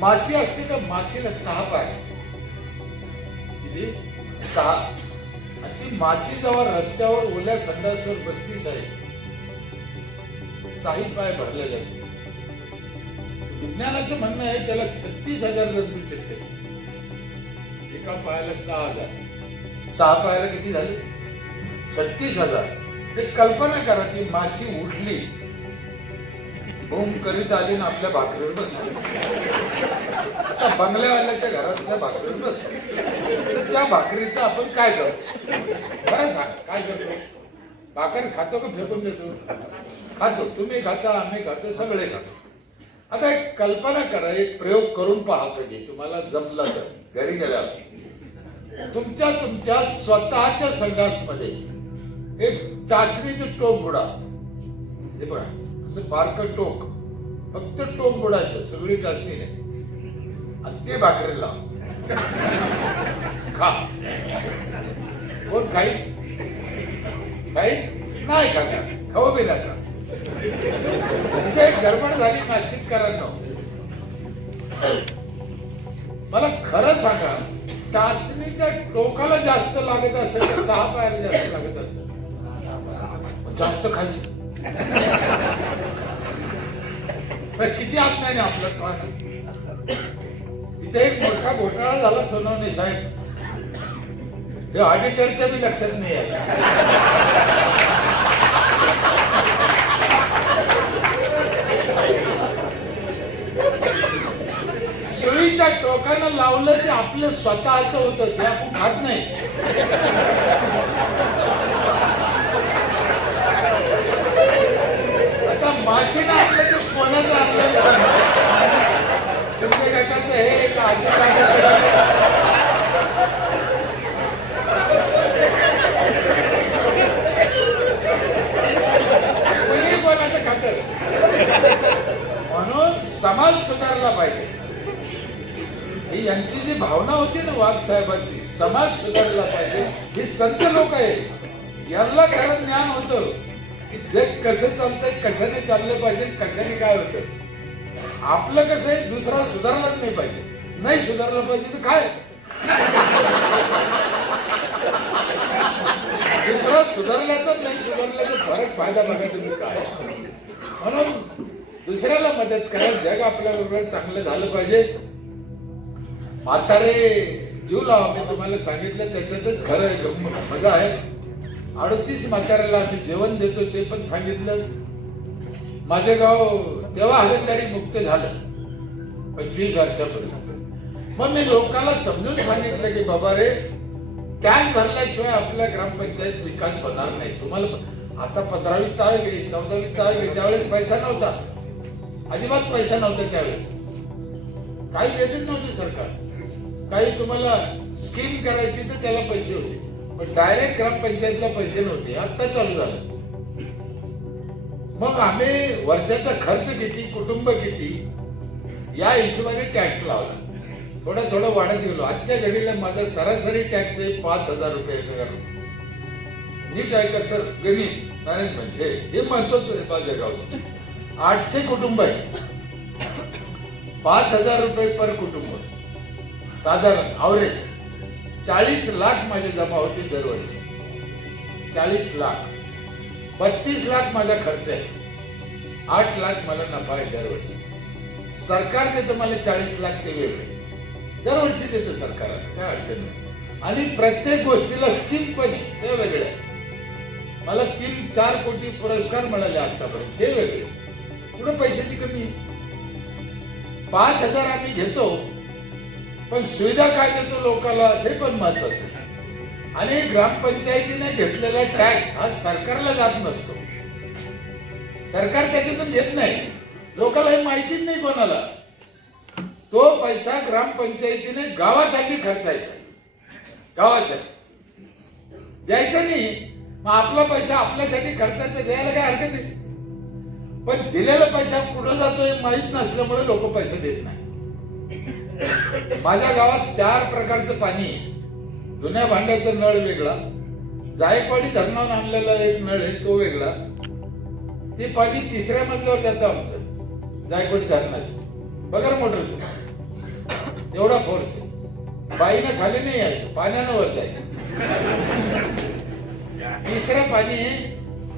माशी असते का? माशीला 6 पाय असते. किती? 6. ती माशी जेव्हा रस्त्यावर ओल्या संडासवर बसती साहेब, 6 पाय भरले जाते. विज्ञानाचं म्हणणं आहे त्याला 36,000 जंतू चिरते. एका पायाला 6,000. 6 पायाला किती झाले? 36,000. ते कल्पना करा, ती माशी उठली, बूम करीत आली ना आपल्या भाकरीवर बसली. आता बंगल्यावाल्याच्या घरातल्या भाकरीवर बसली तर त्या भाकरीचं आपण काय करतो? बरं सांग, काय करतो? भाकर खातो का फेकून देतो? खातो. तुम्ही खाता, आम्ही खातो, सगळे खातो. आता एक कल्पना करा, एक प्रयोग करून पहा कधी तुम्हाला जमला तर घरी गेल्यावर. तुमच्या स्वतःच्या संडासमध्ये एक टाचणीचं टोक बुडा. हे बघा, असं बारकं टोक, फक्त टोक बुडायचं, सगळी टाचणी नाही. आणि ते भाकरीला खा. कोण खाईल? नाही खाणार, खाऊ बी नका. इथे एक गडबड झाली नाशिककरांना. मला खरं सांगा, टाचणीच्या टोकाला जास्त लागत असेल तर 6 पायाला जास्त लागत असेल? जास्त खायचं. किती आत्म्याने आपलं पाहत. इथे एक मोठा घोटाळा झाला सोनवणे साहेब. हे ऑडिटरच्या बी लक्षात नाही आहे. सुईच्या टोकानं लावलं ते आपलं स्वतःच होतं, ते आपण खात नाही. आता माशीनं आपलं ते कोणाचं आपलं संजय गटाचं हे का कोणाचं खातं? म्हणून समाज सुधारला पाहिजे. ही यांची जी भावना होती ना वाघ साहेबांची, समाज सुधारला पाहिजे. हे संत लोक आहे, यांना खरं ज्ञान होतं की जग कसं चालतंय, कशाने चाललं पाहिजे, कशाने काय होतं. आपलं कसं आहे, दुसरा सुधारलाच नाही पाहिजे. नाही सुधारला पाहिजे तर काय, दुसरा सुधारल्याचा नाही सुधारल्याचा फरक फायदा बघा तुम्ही काय. म्हणून दुसऱ्याला मदत करा. जग आपल्या बरोबर चांगलं झालं पाहिजे. म्हातारे जीव लावा. मी तुम्हाला सांगितलं त्याच्यातच खरं मजा आहे. 38 म्हाताऱ्याला आम्ही जेवण देतो ते पण सांगितलं. माझे गाव तेव्हा हगलदारी मुक्त झालं 25 वर्षापूर्वी. मग मी लोकांना समजून सांगितलं की बाबा रे, टॅक्स भरल्याशिवाय आपल्या ग्रामपंचायत विकास होणार नाही. तुम्हाला आता 15वी ताय गेली, 14वी ताय गेली, त्यावेळेस पैसा नव्हता, अजिबात पैसा नव्हता त्यावेळेस. काही देतच नव्हते सरकार. काही तुम्हाला स्कीम करायची तर त्याला पैसे होते, पण डायरेक्ट ग्रामपंचायतला पैसे नव्हते. आता चालू झालं. मग आम्ही वर्षाचा खर्च किती, कुटुंब किती, या हिशोबाने टॅक्स लावला. थोडं थोडं वाढत गेलो. आजच्या घडीला माझा सरासरी टॅक्स आहे 5,000 रुपये एका. नीट ऐका सर, गणित मॅनेजमेंट हे महत्वाचं आहे. माझ्या गावचं 800 कुटुंब आहे, 5,000 रुपये पर कुटुंब. साधारण ॲव्हरेज 40 लाख माझे जमा होते दरवर्षी. 40 लाख. 32 लाख माझा खर्च आहे. 8 लाख मला नफा आहे दरवर्षी. सरकार देतं मला 40 लाख ते वेगळे दरवर्षी देतं सरकाराला, काय अडचण नाही. आणि प्रत्येक गोष्टीला स्कीम पण आहे, ते वेगळे. मला 3-4 कोटी पुरस्कार मिळाले आतापर्यंत, ते वेगळे. कुठं पैशाची कमी आहे? 5,000 आम्ही घेतो, पण सुविधा काय देतो लोकांना हे पण महत्वाचं. आणि ग्रामपंचायतीने घेतलेला टॅक्स हा सरकारला जात नसतो. सरकार त्याच्यातून घेत नाही, लोकांना हे माहितीच नाही कोणाला. तो पैसा ग्रामपंचायतीने गावासाठी खर्चायचा, गावासाठी द्यायचा नाही. मग आपला पैसा आपल्यासाठी खर्चाचा, द्यायला काय हरकत आहे. पण दिलेला पैसा कुठं जातोय माहित नसल्यामुळे लोक पैसे देत नाही. माझ्या गावात 4 प्रकारचं पाणी आहे. जुन्या भांड्याचा नळ वेगळा, जायकवाडी धरणावरून आणलेला एक नळ आहे तो वेगळा. ते पाणी 3ऱ्या मजल्यावर जातं आमचं, जायकवाडी धरणाचं बगर मोटरचं. एवढा फोर्स आहे. बाईनं खाली नाही यायचं, पाण्यानं वर जायचं. 3रं पाणी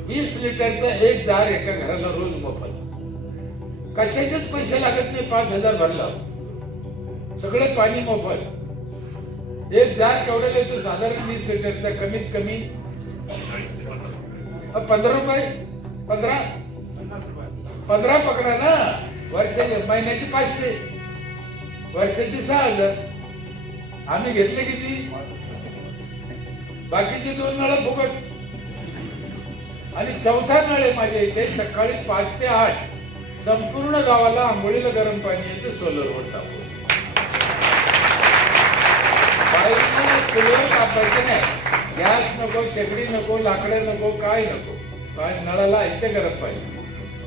20 लिटरचं एक जार एका घराला रोज मोफत. कशाचेच पैसे लागत नाही. 5,000 भरला सगळे पाणी मोफत. एक जार केवढ्याला येतो? साधारण 20 लिटरचा कमीत कमी 15 रुपये. 15 पकडा ना. वर्षाचे महिन्याची 500, वर्षाची 6,000. आम्ही घेतले किती? बाकीचे 2 नळ फुकट. आणि 4था नळ आहे माझ्या इथे. सकाळी 5 ते 8 संपूर्ण गावाला आंघोळीला गरम पाणी येतं सोलरवर टाकून. चुलीवर तापायचं नाही. गॅस नको, शेगडी नको, लाकडे नको, काय नको. नळाला ऐकते गरम पाणी.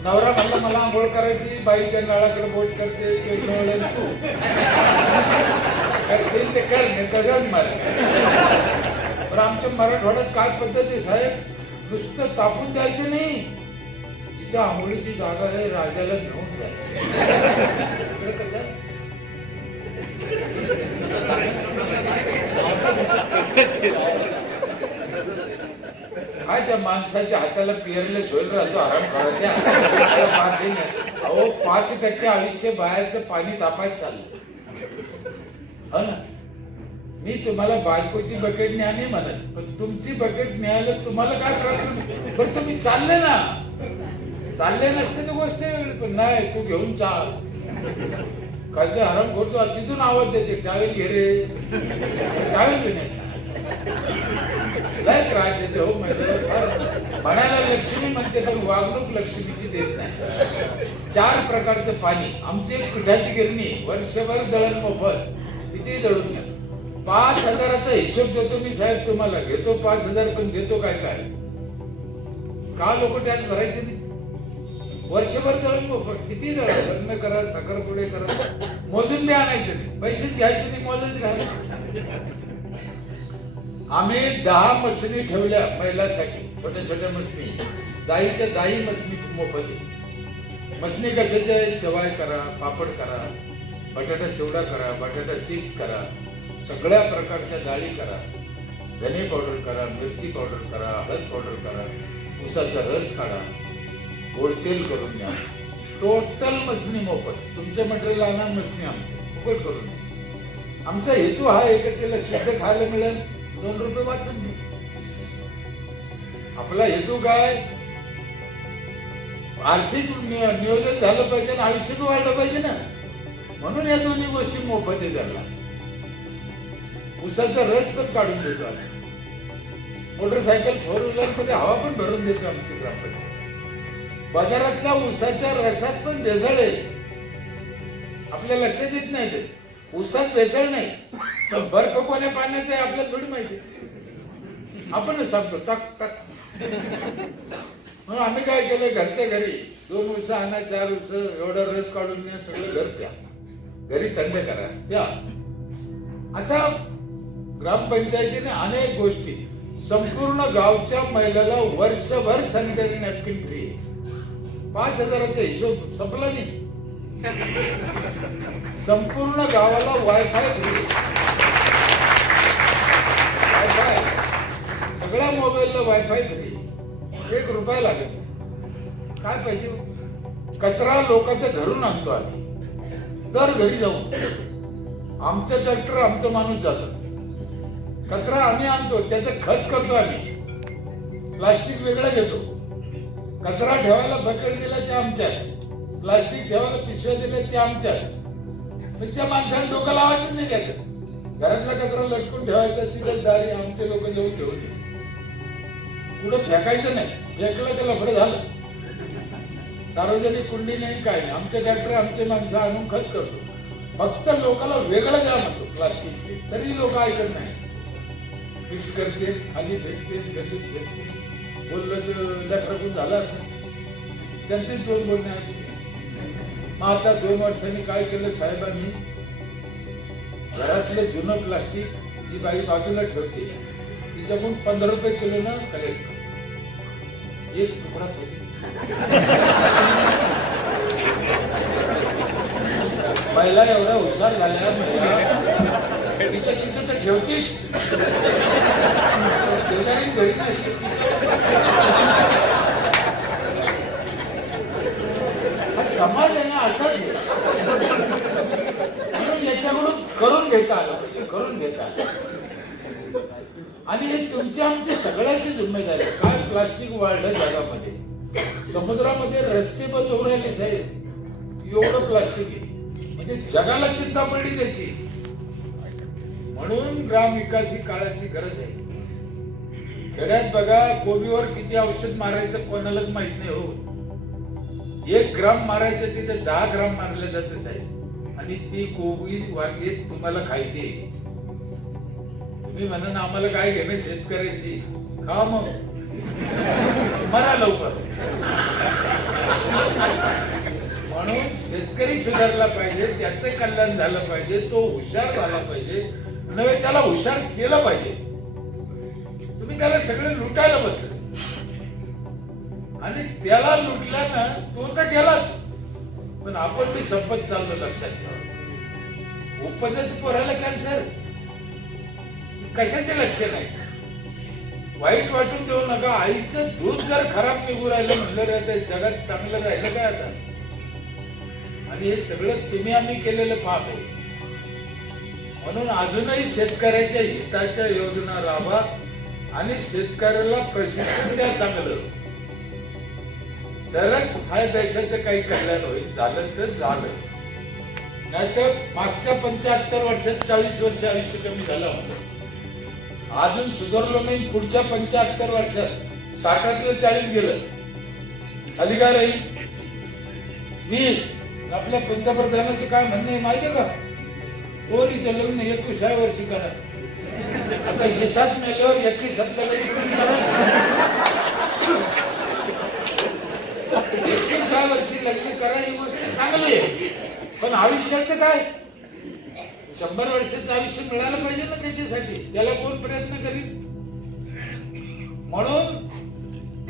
नवरा म्हणला मला आंघोळ करायची, बाई त्या नळाकडे बोट करते, तू करशील ते कर, नाही तर मला. पण आमच्या मराठवाड्यात काय पद्धत आहे साहेब, नुसतं तापून द्यायचं नाही. जिथे आंघोळीची जागा आहे राजाला घेऊन जायचं. कसं काय त्या माणसाच्या हाताला पिरले सोयील राहतो आराम करायचा. अहो 5% आयुष्य बाहेरचं पाणी तापायचं चाललं. हो ना. मी तुम्हाला बायकोची बकेट न्या नाही म्हणत, पण तुमची बकेट न्यायला तुम्हाला काय प्रॉब्लेम? बरं तुम्ही चालले ना, चालले नसते तर गोष्ट वेगळी. पण नाही, तू घेऊन चाल. काय ते आराम करतो तिथून आवाज देते, टावेल घे रे. टावेल बी नाही, लय त्रास देते हो. म्हणायला लक्ष्मी म्हणते पण वागणूक लक्ष्मीची देत नाही. 4 प्रकारचं पाणी. आमची एक पिठाची गिरणी, वर्षभर दळण मोफत. किती दळून घ्या. 5,000चा हिशोब देतो मी साहेब तुम्हाला. घेतो 5,000 पण देतो काय काय. का लोक टॅक्स भरायचे नाही? वर्षभर दळण मोफत. किती दळा, लग्न करा, साखरपुडे करा, मोजून बी आणायचे नाही. पैसेच घ्यायचे नाही, मोजून घ्यायचे. आम्ही 10 मसनी ठेवल्या महिलांसाठी, छोट्या छोट्या मसनी. दाईच्या दाई मसनी मोफत. मसनी कशाच्या? शेवाय करा, पापड करा, बटाटा चिवडा करा, बटाटा चिप्स करा, सगळ्या प्रकारच्या डाळी करा, धने पावडर करा, मिरची पावडर करा, हळद पावडर करा, उसाचा रस काढा, गोड तेल करून द्या. टोटल मसनी मोफत. तुमच्या मटेरियल आणा, मसनी आमची फुकट करून द्या. आमचा हेतू हा आहे की त्याला शुद्ध खायला मिळेल, 2 रुपये वाचून घेऊ. आपला हेतू काय? आर्थिक नियोजन झालं पाहिजे आणि आयुष्य वाढलं पाहिजे ना. म्हणून या दोन्ही गोष्टी मोफत आहे. झाला उसाचा रस पण काढून देतो आम्ही. मोटरसायकल 4 व्हीलर मध्ये हवा पण भरून देतो आमची ग्रामपंचायत. बाजारातल्या उसाच्या रसात पण भेसळ आहे. आपल्या लक्षात येत नाही ते. उसात भेसळ नाही, पण बर्फ कोण्या पाण्याचं आहे आपल्याला थोडी माहिती. आपणच सांगतो टाक टाक. म्हणून आम्ही काय केलं, घरच्या घरी 2 उस आणा, 4 उस, एवढा रस काढून द्या, सगळं घर प्या, घरी थंड करा, प्या. असा ग्रामपंचायतीने अनेक गोष्टी. संपूर्ण गावच्या महिलाला वर्षभर सॅनिटरी नॅपकिन फ्री. 5,000चा हिशोब संपला नाही. संपूर्ण गावाला वायफाय फ्री. सगळ्या मोबाईलला वायफाय फ्री, 1 रुपया लागेल. काय पाहिजे? कचरा लोकांच्या घरून आणतो आम्ही, दर घरी जाऊन. आमचं ट्रॅक्टर, आमचं माणूस जातो, कचरा आम्ही आणतो, त्याचं खत करतो आम्ही. प्लास्टिक वेगळं घेतो. कचरा ठेवायला बकेट दिला ते आमच्याच, प्लास्टिक ठेवायला पिशव्या दिल्या ते आमच्याच. मग त्या माणसाला डोकं लावायचं नाही. त्याचं घरातला कचरा लटकून ठेवायचा, तिथं दारी आमचे लोक जाऊन ठेवून कुठं फेकायचं नाही. फेकलं तर लफडं झालं. सार्वजनिक कुंडी नाही, काय नाही. आमचे ट्रॅक्टर, आमचे माणसं आणून खत करतो. फक्त लोकांना वेगळं द्या म्हणतो प्लास्टिक, तरी लोक ऐकत नाही. मिक्स करते, खाली फेकते, गल्लीत फेकते. बोललं तर लफडं झालं असं, त्यांचेच दोन बोलणे आहेत. मग आता 2 वर्षांनी काय केलं साहेबांनी, घरातलं जुनं प्लास्टिक जी बाई बाजूला ठेवते, तिच्याकडून 15 रुपये किलोनं कलेक्ट करतो. 1 तुकडा पहिला एवढा हुशार झाल्या महिला, तिचं तर ठेवतीच, शेजारी घरी नसते. हा समाज आहे ना असाच. याच्याकडून करून घेता आलं पाहिजे, करून घेता आलं. आणि हे तुमच्या आमच्या सगळ्याची जिम्मेदारी. काय प्लास्टिक वाढलं जगामध्ये, समुद्रामध्ये रस्ते बंद होऊन राहिले साहेब, एवढं प्लास्टिक आहे. म्हणजे जगाला चिंता पडली त्याची. म्हणून ग्रामविकास ही काळाची गरज आहे. खेड्यात बघा, कोबीवर किती औषध मारायचं कोणालाच माहित नाही हो. 1 ग्राम मारायचं तिथे 10 ग्राम मारलं जातं साहेब. आणि ती कोबी वांगी तुम्हाला खायची. तुम्ही म्हणून आम्हाला काय घेणं शेतकऱ्याची, खा मग, मरा लवकर. म्हणून शेतकरी सुधारला पाहिजे, त्याचं कल्याण झालं पाहिजे, तो हुशार झाला पाहिजे, नव्हे त्याला हुशार केलं पाहिजे. तुम्ही त्याला सगळे लुटायला बसले आणि त्याला लुटल्यानं तो तर गेलाच, पण आपण मी संपत चाललो. लक्षात ठेवा, उपजत पोराला कॅन्सर, कशाचे लक्ष नाही. वाईट वाटून देऊ नका. आईचं दूध जर खराब निघू राहिलं म्हणलं, जगात चांगलं राहिलं काय आता? आणि हे सगळं तुम्ही आम्ही केलेलं पाप आहे. म्हणून अजूनही शेतकऱ्याच्या हिताच्या योजना राबवा आणि शेतकऱ्याला प्रशिक्षण द्या चांगलं, तरच हा देशाचं काही कल्याण होईल. झालं तर झालं, नाहीतर मागच्या 75 वर्षात 40 वर्ष आयुष्य कमी झालं होतं. अजून सुधारलो नाही. पुढच्या 75 वर्षात 60तलं 40 गेलं, अधिकार आहे 20. आपल्या पंतप्रधानाचं काय म्हणणं आहे माहितीये का? पोरीचं लग्न 21व्या वर्षी करा. आता 20 मेल्यावर 21 21व्या वर्षी लग्न करा, ही गोष्ट चांगली आहे. पण आयुष्याचं काय? 100 वर्षाचं आयुष्य मिळालं पाहिजे ना त्याच्यासाठी. त्याला कोण प्रयत्न करील? म्हणून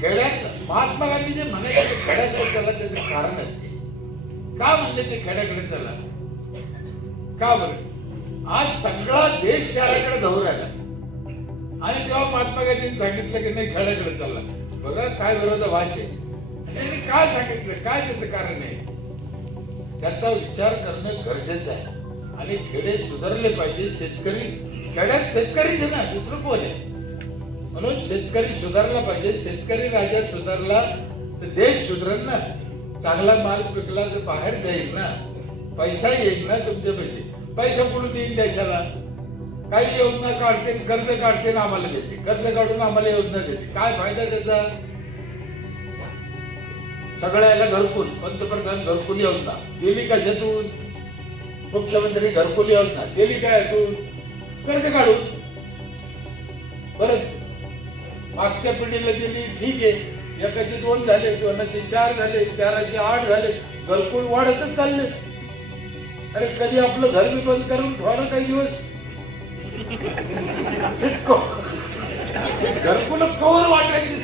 खेड्यात महात्मा गांधी जे म्हणायचे खेड्याकडे चला, त्याचं कारण असते. का म्हणले ते खेड्याकडे चला? का बरं? आज सगळा देश शहराकडे धावून राहिला आणि तेव्हा महात्मा गांधींनी सांगितलं की नाही खेड्याकडे चला. बघा काय विरोधाभास आहे. त्यांनी काय सांगितलं, काय त्याचं कारण आहे, त्याचा विचार करणं गरजेचं आहे. आणि खेडे सुधारले पाहिजे. शेतकरी खेड्यात शेतकरीच आहे ना, दुसरं कोण आहे? म्हणून शेतकरी सुधारला पाहिजे. शेतकरी राजा सुधारला तर देश सुधरेल ना. चांगला माल पिकला तर बाहेर जाईल ना, पैसा येईल ना तुमच्या पैसे. पैसा कुठून देईल देशाला? काही योजना काढते, कर्ज काढते ना आम्हाला देते, कर्ज काढून आम्हाला योजना देते. काय फायदा त्याचा? सगळ्याला घरकुल, पंतप्रधान घरकुल योजना दिली कशातून? मुख्यमंत्री घरकुल योजना दिली काय? कर्ज काढून. परत मागच्या पिढीला दिली, ठीक आहे, एकाचे 2 झाले, 2चे 4 झाले, 4चे 8 झाले, घरकुल वाढतच चालले. अरे कधी आपलं घर मी बंद करून ठेवलं काही दिवस? घरकुल कवर वाटायची,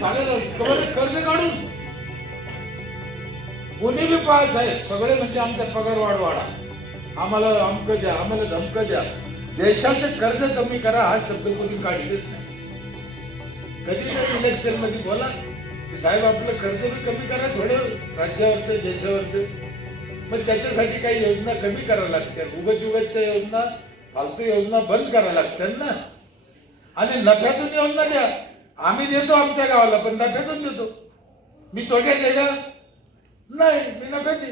कवर कर्ज काढून. कोणी बी पास आहे, सगळे म्हणजे आमचा पगार वाढवा, आम्हाला अमक द्या, आम्हाला धमक. 'धमक' द्या. देशाचं कर्ज कमी करा हा शब्द कोणी काढतच नाही. 'कर्ज काढून आम्हाला योजना देते, कर्ज काढून आम्हाला योजना देते. काय फायदा त्याचा? सगळ्याला घरकुल, पंतप्रधान घरकुल योजना दिली काय? कधीतरी इलेक्शन मध्ये बोला की साहेब आपलं कर्ज बी कमी करा थोडं, राज्यावरचं देशावरचं. मग त्याच्यासाठी काही योजना कमी कराव्या लागतात, उगच योजना, फालतू योजना बंद कराव्या लागतात ना. आणि नफ्यातून योजना द्या. आम्ही देतो आमच्या गावाला, पण नफ्यातून देतो. मी तोट्यात देणार नाही, मी नफ्यात दे.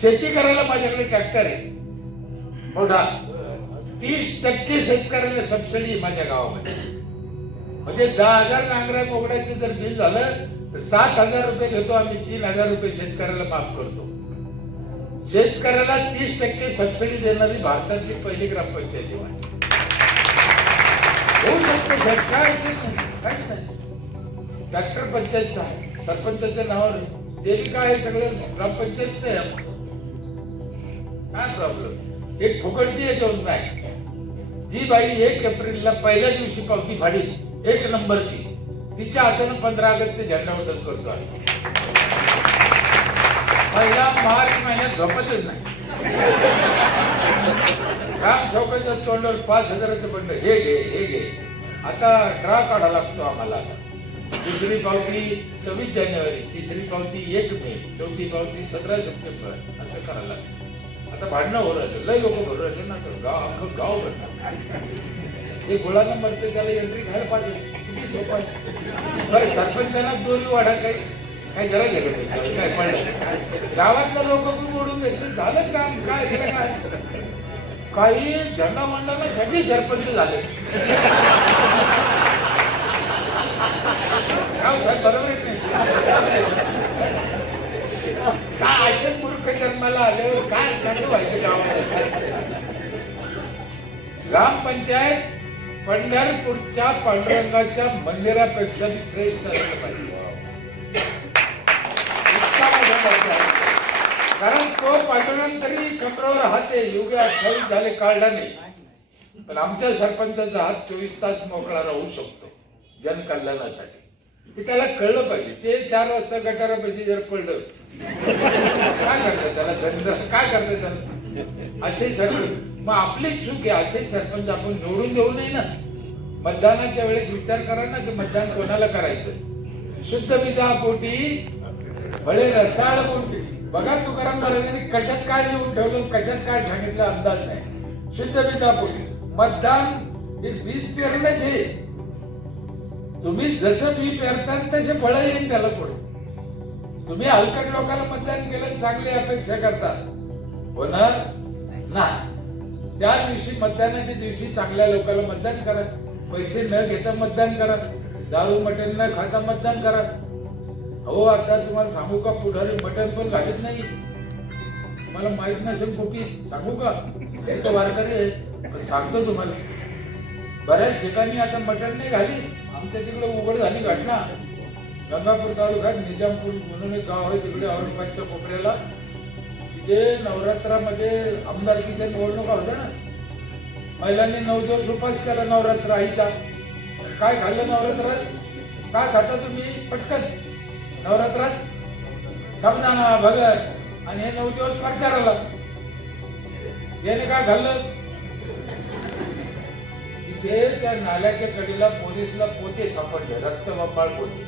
शेती करायला माझ्याकडे ट्रॅक्टर आहे मोठा, 30% शेतकऱ्याला सबसिडी माझ्या गावामध्ये. म्हणजे 10,000 नांगरा मोगड्याचे जर बिल झालं तर 7,000 रुपये घेतो आम्ही, 3,000 रुपये शेतकऱ्याला माफ करतो. शेतकऱ्याला 30% सबसिडी देणारी भारतातली पहिली ग्रामपंचायत आहे. होऊ शकतो सरकारच काहीच नाही. ट्रॅक्टर पंचायतचा आहे, सरपंचाच्या नावावर ते काय सगळं ग्रामपंचायतचं आहे आमचं. काय प्रॉब्लेम? एक फुकटची एक योजना आहे. जी बाई 1 एप्रिलला पहिल्या दिवशी पावती फाडील 1 नंबरची, तिच्या हातानं 15 ऑगस्टचे झेंडावंदन करतो आम्ही. पहिला मार्च महिन्यात झोपतच नाही. ग्राम चौकाच्या तोंडावर 5,000चं बंड, हे घे. आता ड्रा काढा लागतो आम्हाला. आता दुसरी पावती 26 जानेवारी, तिसरी पावती 1 मे, चौथी पावती 17 सप्टेंबर, असं करायला लागतं. आता भांडणं हो राहिलं, लय लोक भरू राहिले ना, तर अख्खं गाव भरणार. जे गुळाला मरते त्याला एंट्री खायला पाहिजे, किती सोपं आहे. बरं, सरपंचांना दोन वाढा काही गरज आहे काय पडलं? गावातल्या लोक पण मोडून घेतलं, झालं काम काय त्याला काय. काही झेंडामंडळाला सगळे सरपंच झाले. साहेब बरोबर आहे काय? असे मूर्ख जन्माला आल्यावर काय कसं व्हायचं गावामध्ये? ग्रामपंचायत पंढरपूरच्या पांडुरंगाच्या मंदिरापेक्षा श्रेष्ठ असलं पाहिजे. कारण तो पांडुरंग तरी कमरावर हात आहे, युगे 28 झाले काढला नाही, पण आमच्या सरपंचाचा हात 24 तास मोकळा राहू शकतो जनकल्याणासाठी. हे त्याला कळलं पाहिजे. ते 4 वाजता गटारापाशी जर पडलं काय करतात त्याला, काय करतात त्याला? असे सरपंच मग आपली चूक आहे. असे सरपंच आपण निवडून देऊ नये ना. मतदानाच्या वेळेस विचार करा ना की मतदान कोणाला करायचं. शुद्ध बीजापोटी भले रसाळ पोटी. बघा तुकाराम महाराजांनी कशात काय लिहून ठेवलं, कशात काय सांगितलं अंदाज नाही. शुद्ध बीजापोटी मतदान हे बीज पेरणेच आहे. तुम्ही जसं बी पेरतात तसे फळ येईल त्याला पुढे. तुम्ही हलकट लोकांना मतदान केलं, चांगली अपेक्षा करतात, होणार नाही. त्या दिवशी मतदानाच्या दिवशी चांगल्या लोकांना मतदान करा. पैसे न घेता मतदान करा. दारू मटण न खाता मतदान करा. हो, आता तुम्हाला सांगू का, पुढारी मटण पण घालत नाही. तुम्हाला माहित नसेल कुठे सांगू का, एक तर वारकरी आहे, पण सांगतो तुम्हाला. बऱ्याच ठिकाणी आता मटण नाही घाली. आमच्या तिकडे उघड झाली घटना. गंगापूर तालुक्यात निजामपूर म्हणून एक गाव आहे, तिकडे औरंगाबादच्या कोपऱ्याला. तिथे नवरात्रामध्ये आमदारकीच्या निवडणुका होत्या ना. महिलांनी 9 दिवस उपास केला नवरात्र आईचा. काय खाल्लं नवरात्रात? काय खाता तुम्ही पटकन नवरात्रात? साबुदाणा, भगर, आणि हे 9 दिवस प्रचाराला. याने काय खाल्लं? तिथे त्या नाल्याच्या कडेला पोलीसला पोते सापडले, रक्तबंबाळ पोते,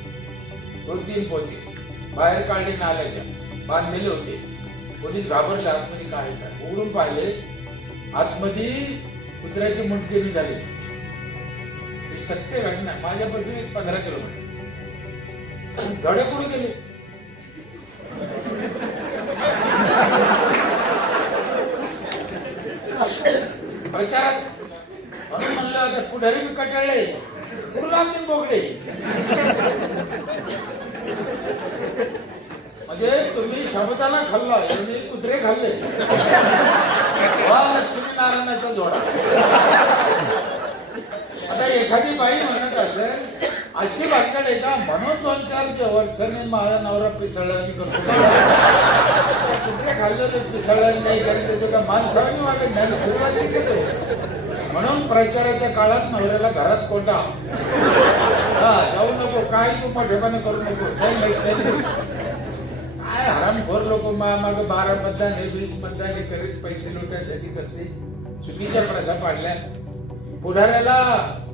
2-3 पोते बाहेर काढले, नाल्याच्या बांधलेले होते. पोलीस घाबरले, आतमध्ये काय काय उघडून पाहिले. आतमध्ये कुत्र्याची मुंडके निघाली. ही सत्य घटना. माझ्यापासून 15 किलोमीटर. धडे कुठे गेले? प्रचारात. म्हणून म्हणलं आता पुढारी मी कटाळले, कुठे बोगडे. म्हणजे तुम्ही साबुदाणा खाल्ला, यांनी कुत्रे खाल्ले. लक्ष्मीनारायणाचा जोडा. आता एखादी बाई म्हणत असेल अशी भानगड आहे का, म्हणून 2-4 वर्षांनी माझा नवरा पिसळणी करतो. कुत्रे खाल्लेले पिसळणी नाही कारण त्याचं का माणसाने वागत नाही, फिरवायची घेतो. म्हणून प्रचाराच्या काळात नवऱ्याला घरात कोंडा. जाऊ नको, काय तू मोठेपणे करू नको. काय हरामखोर लोक माग 12 मतदान हे 20 मतदान हे करीत पैसे लुटायसाठी करते. चुकीच्या प्रथा पाडल्या. पुढाऱ्याला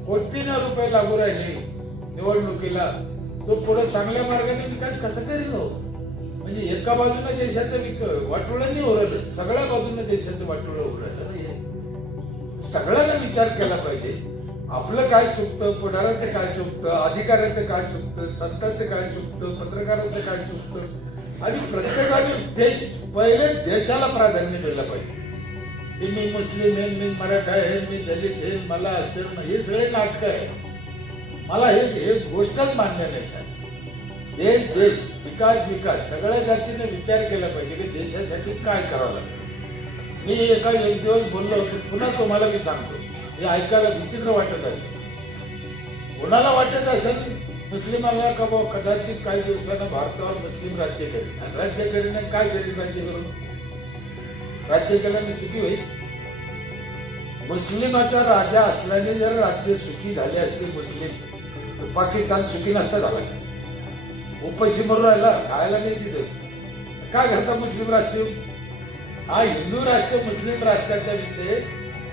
कोटीनं रुपये लागू राहिले निवडणुकीला, तो पुढे चांगल्या मार्गाने विकास कसा करेल हो? म्हणजे एका बाजूने देशाचं वाटोळं नाही उरलं, सगळ्या बाजूने देशाचं वाटोळं उरलं. सगळ्यांना विचार केला पाहिजे, आपलं काय चुकतं, पुढाऱ्याचं काय चुकतं, अधिकाऱ्याचं काय चुकतं, संतांचं काय चुकतं, पत्रकाराचं काय चुकतं, आणि प्रत्येकाने पहिले देशाला प्राधान्य दिलं पाहिजे. की मी मुस्लिम आहे, मी मराठा आहे, मी दलित आहे, मला असेल, हे सगळे नाटक आहे. मला हे गोष्टच मान्य नाही साहेब. देश विकास सगळ्या जातीने विचार केला पाहिजे की देशासाठी काय करावं लागेल. मी एक दिवस बोललो होतो, पुन्हा तुम्हाला मी सांगतो, हे ऐकायला विचित्र वाटत असेल, कोणाला वाटत असेल मुस्लिमाला का कदाचित काही दिवसानं भारतावर मुस्लिम राज्य करेल, आणि राज्य करीने काय करेल, राज्य करून राज्य केल्याने सुखी होईल. मुस्लिमाचा राजा असल्याने जर राज्य सुखी झाले असते मुस्लिम, तर पाकिस्तान सुखी नसता झाला. उपाशी मरून राहिला, खायला नाही तिथे. काय करता मुस्लिम राष्ट्र? हा हिंदू राष्ट्र मुस्लिम राष्ट्राचा विषय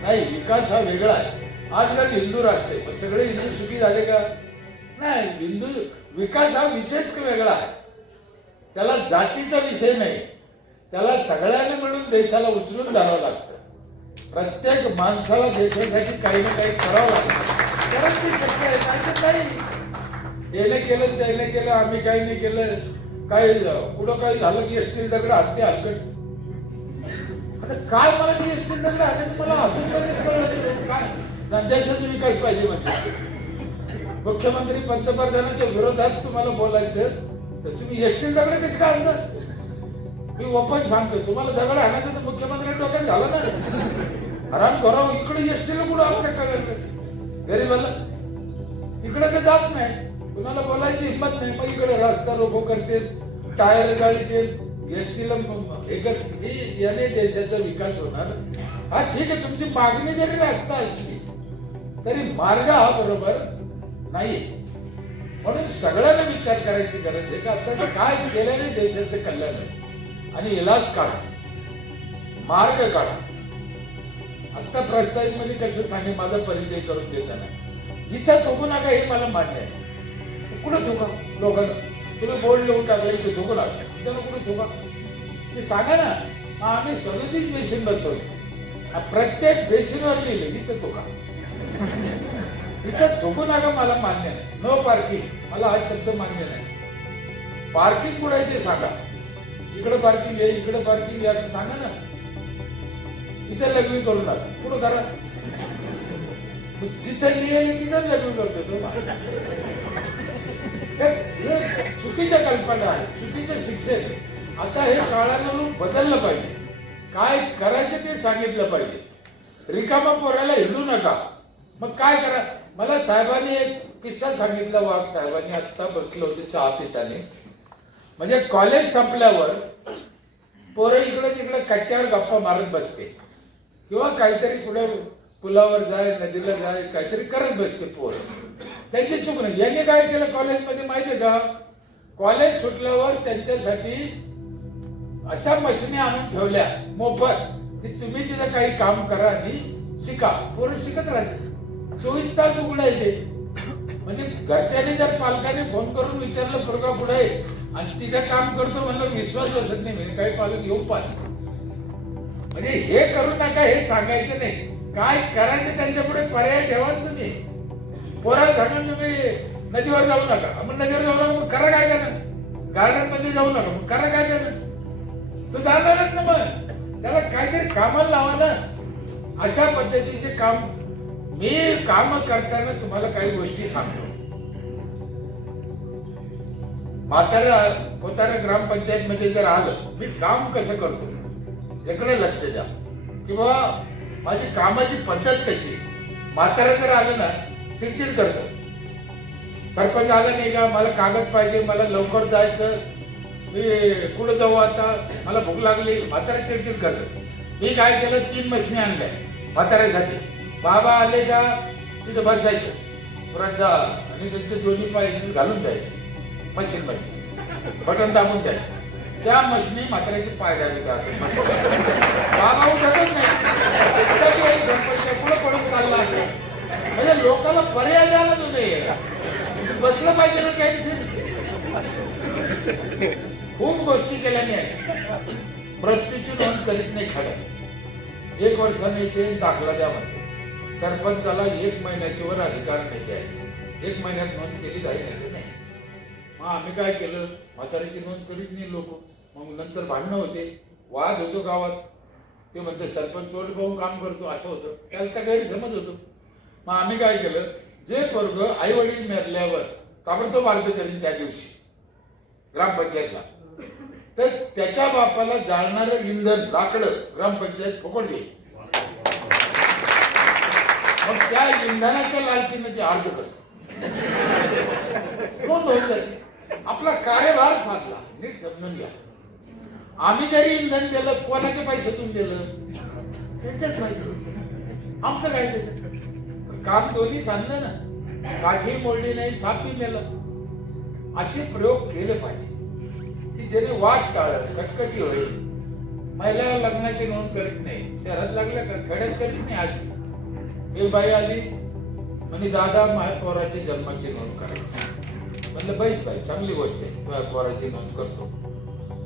नाही, विकास हा वेगळा आहे. आजकाल हिंदू राष्ट्र आहे, सगळे हिंदू सुखी झाले का? नाही, हिंदू विकास हा विषयच वेगळा आहे. त्याला जातीचा विषय नाही, त्याला सगळ्यांना मिळून देशाला उचलून धरावं लागतं. प्रत्येक माणसाला देशासाठी काही ना काही करावं लागतं, तरच ते शक्य आहे. नाही याने केलं त्याने केलं, आम्ही काही नाही केलं, काय पुढं काही झालं की एसटी दगड हत्या हलकट. आता काय मला ती एसटी दगड हलकट मला अजूनपर्यंत कळलं काय? देशाचा विकास पाहिजे म्हणजे मुख्यमंत्री पंतप्रधानांच्या विरोधात तुम्हाला बोलायचं तर तुम्ही एसटी दगड कशी काय आणतात? मी ओपन सांगतो, तुम्हाला दगड आणायचं तर मुख्यमंत्री डोक्यात झालं ना. आराम करावं, इकडे एसटीला कुठं आमच्या गरीबाला तिकडे ते जात नाही, कुणाला बोलायची हिंमत नाही. मग इकडे रस्ता रोको करते, टायर गाडीते, एसटीला याने देशाचा विकास होणार. हा ठीक आहे, तुमची मागणी जरी रस्ता असली तरी मार्ग हा बरोबर नाही. म्हणून सगळ्यांना विचार करायची गरज आहे का आता काय केल्याने देशाचं कल्याण आहे, आणि इलाज काढा, मार्ग काढा. आता प्रस्तावित मध्ये कसं सांगे, माझा परिचय करून देताना इथं थोकू नका हे मला मान्य आहे. कुठं थोका लोकांना? तुम्ही बोर्ड लिहून टाकले इथे थोकू नका, त्याला कुठं थोका ते सांगा ना. आम्ही 37 बेसिन बसवले, प्रत्येक बेसिनवर लिहिले इथं थोका, इथं थोकू नका मला मान्य नाही. नो पार्किंग, मला हा शब्द मान्य नाही. पार्किंग कुठं आहे ते सांगा, इकडे पार्किंग आहे, इकडे पार्किंग आहे असं सांगा ना. इथे लग्न करू नका, कुठं करा, जिथे लिहिले तिथं लग्न करतो. चुकीच्या कल्पना आहे, चुकीचं शिक्षण. आता हे काळानुरूप बदललं पाहिजे, काय करायचं ते सांगितलं पाहिजे. रिकामा पोराला हिंडू नका. मग काय करा? मला साहेबांनी एक किस्सा सांगितला, वाघ साहेबांनी आता बसलो होते चहा पिताने. म्हणजे कॉलेज संपल्यावर पोरं इकडे तिकडे कट्ट्यावर गप्पा मारत बसते, किंवा काहीतरी कुठे पुलावर जाय, नदीला जाय, काहीतरी करत बसते पोरं. त्यांची चूक नाही. यांनी काय केलं कॉलेजमध्ये माहितीये का? कॉलेज सुटल्यावर त्यांच्यासाठी अशा मशिनी आणून ठेवल्या मोफत की तुम्ही तिथं काही काम करा आणि शिका. पोरं शिकत राहते, 24 तास उघडायचे. म्हणजे घरच्यांनी जर पालकांनी फोन करून विचारलं पोरगा पुढे आणि तिथं काम करतो म्हणलं विश्वास बसत नाही. म्हणजे काही पालक येऊ पाहिजे. म्हणजे हे करू नका हे सांगायचं नाही, काय करायचं त्यांच्या पुढे पर्याय ठेवा तुम्ही. पोरा सांगून तुम्ही नदीवर जाऊ नका, आपण नदीवर जाऊ नका, मग करा काय त्यानं? गार्डन मध्ये जाऊ नका, मग करा काय त्यानं? तो जाणारच ना, मग त्याला काहीतरी कामाला लावा ना. अशा पद्धतीचे काम मी काम करताना तुम्हाला काही गोष्टी सांगतो. म्हातारा ग्रामपंचायत मध्ये जर आलं, मी काम कसं करतो याकडे लक्ष द्या, किंवा माझी कामाची पद्धत कशी. म्हातारा जर आलं ना चिडचिड करतो, सरपंच आला नाही का, मला कागद पाहिजे, मला लवकर जायचं, मी कुठं जाऊ आता, मला भूक लागली. म्हातारा चिडचिड करतो. मी काय केलं, 3 मशनी आणल्या म्हाताऱ्यासाठी. बाबा आले का तिथं बसायचं, परत जा आणि त्यांचे दोन्ही पाय घालून द्यायचे मशीन मध्ये, बटन दाबून द्यायचं. त्या मशीनी म्हाताऱ्याचे पाय द्यावे जाते. बाबा उठतच नाही, सरपंच पुढे पळून चालला असेल. म्हणजे लोकांना पर्याय कॅन्सल. खूप गोष्टी केल्या मी अशा. मृत्यूची नोंद करीत नाही खड्या. 1 वर्षाने येते दाखला द्या म्हणते. सरपंचाला 1 महिन्याच्या वर अधिकार नाही द्यायचा. 1 महिन्यात नोंद केली जाईल नाही. मग आम्ही काय केलं, म्हातारीची नोंद करीत नाही लोक. मग नंतर भांडणं होते, वाद होतो गावात. ते म्हणते सरपंच तोंड पाहून काम करतो, असं होतं. त्याचा गैरसमज होतो. मग आम्ही काय केलं, जे पोरग आई वडील मेरल्यावर ताबडतोब अर्ज करीन त्या दिवशी ग्रामपंचायतला, तर त्याच्या बापाला जाळणारं इंधन लाकडं ग्रामपंचायत फुकट देईल. मग त्या इंधनाच्या लालचीने ते अर्ज करतो. नोंद होऊन जाते. आपला कार्यभार साधला. नीट समजून घ्या. आम्ही जरी इंधन दिलं, कोणाच्या पैशातून दिलं, त्यांच्याच पैसे. आमचं काय त्याचं काम दोन्ही सांगलं ना. काठी मोडली नाही, सापी मेलं. असे प्रयोग केले पाहिजे की जेणे वाद टाळत, कटकटी होईल. महिला लग्नाची नोंद करीत नाही. शहरात लागल्या का, खेड्यात करीत नाही. आज एक बाई आली म्हणजे दादा माझ्या पोराच्या जन्माची नोंद करायची. म्हणलं बैस बाई, चांगली गोष्ट आहे, माझ्या पोराची नोंद करतो,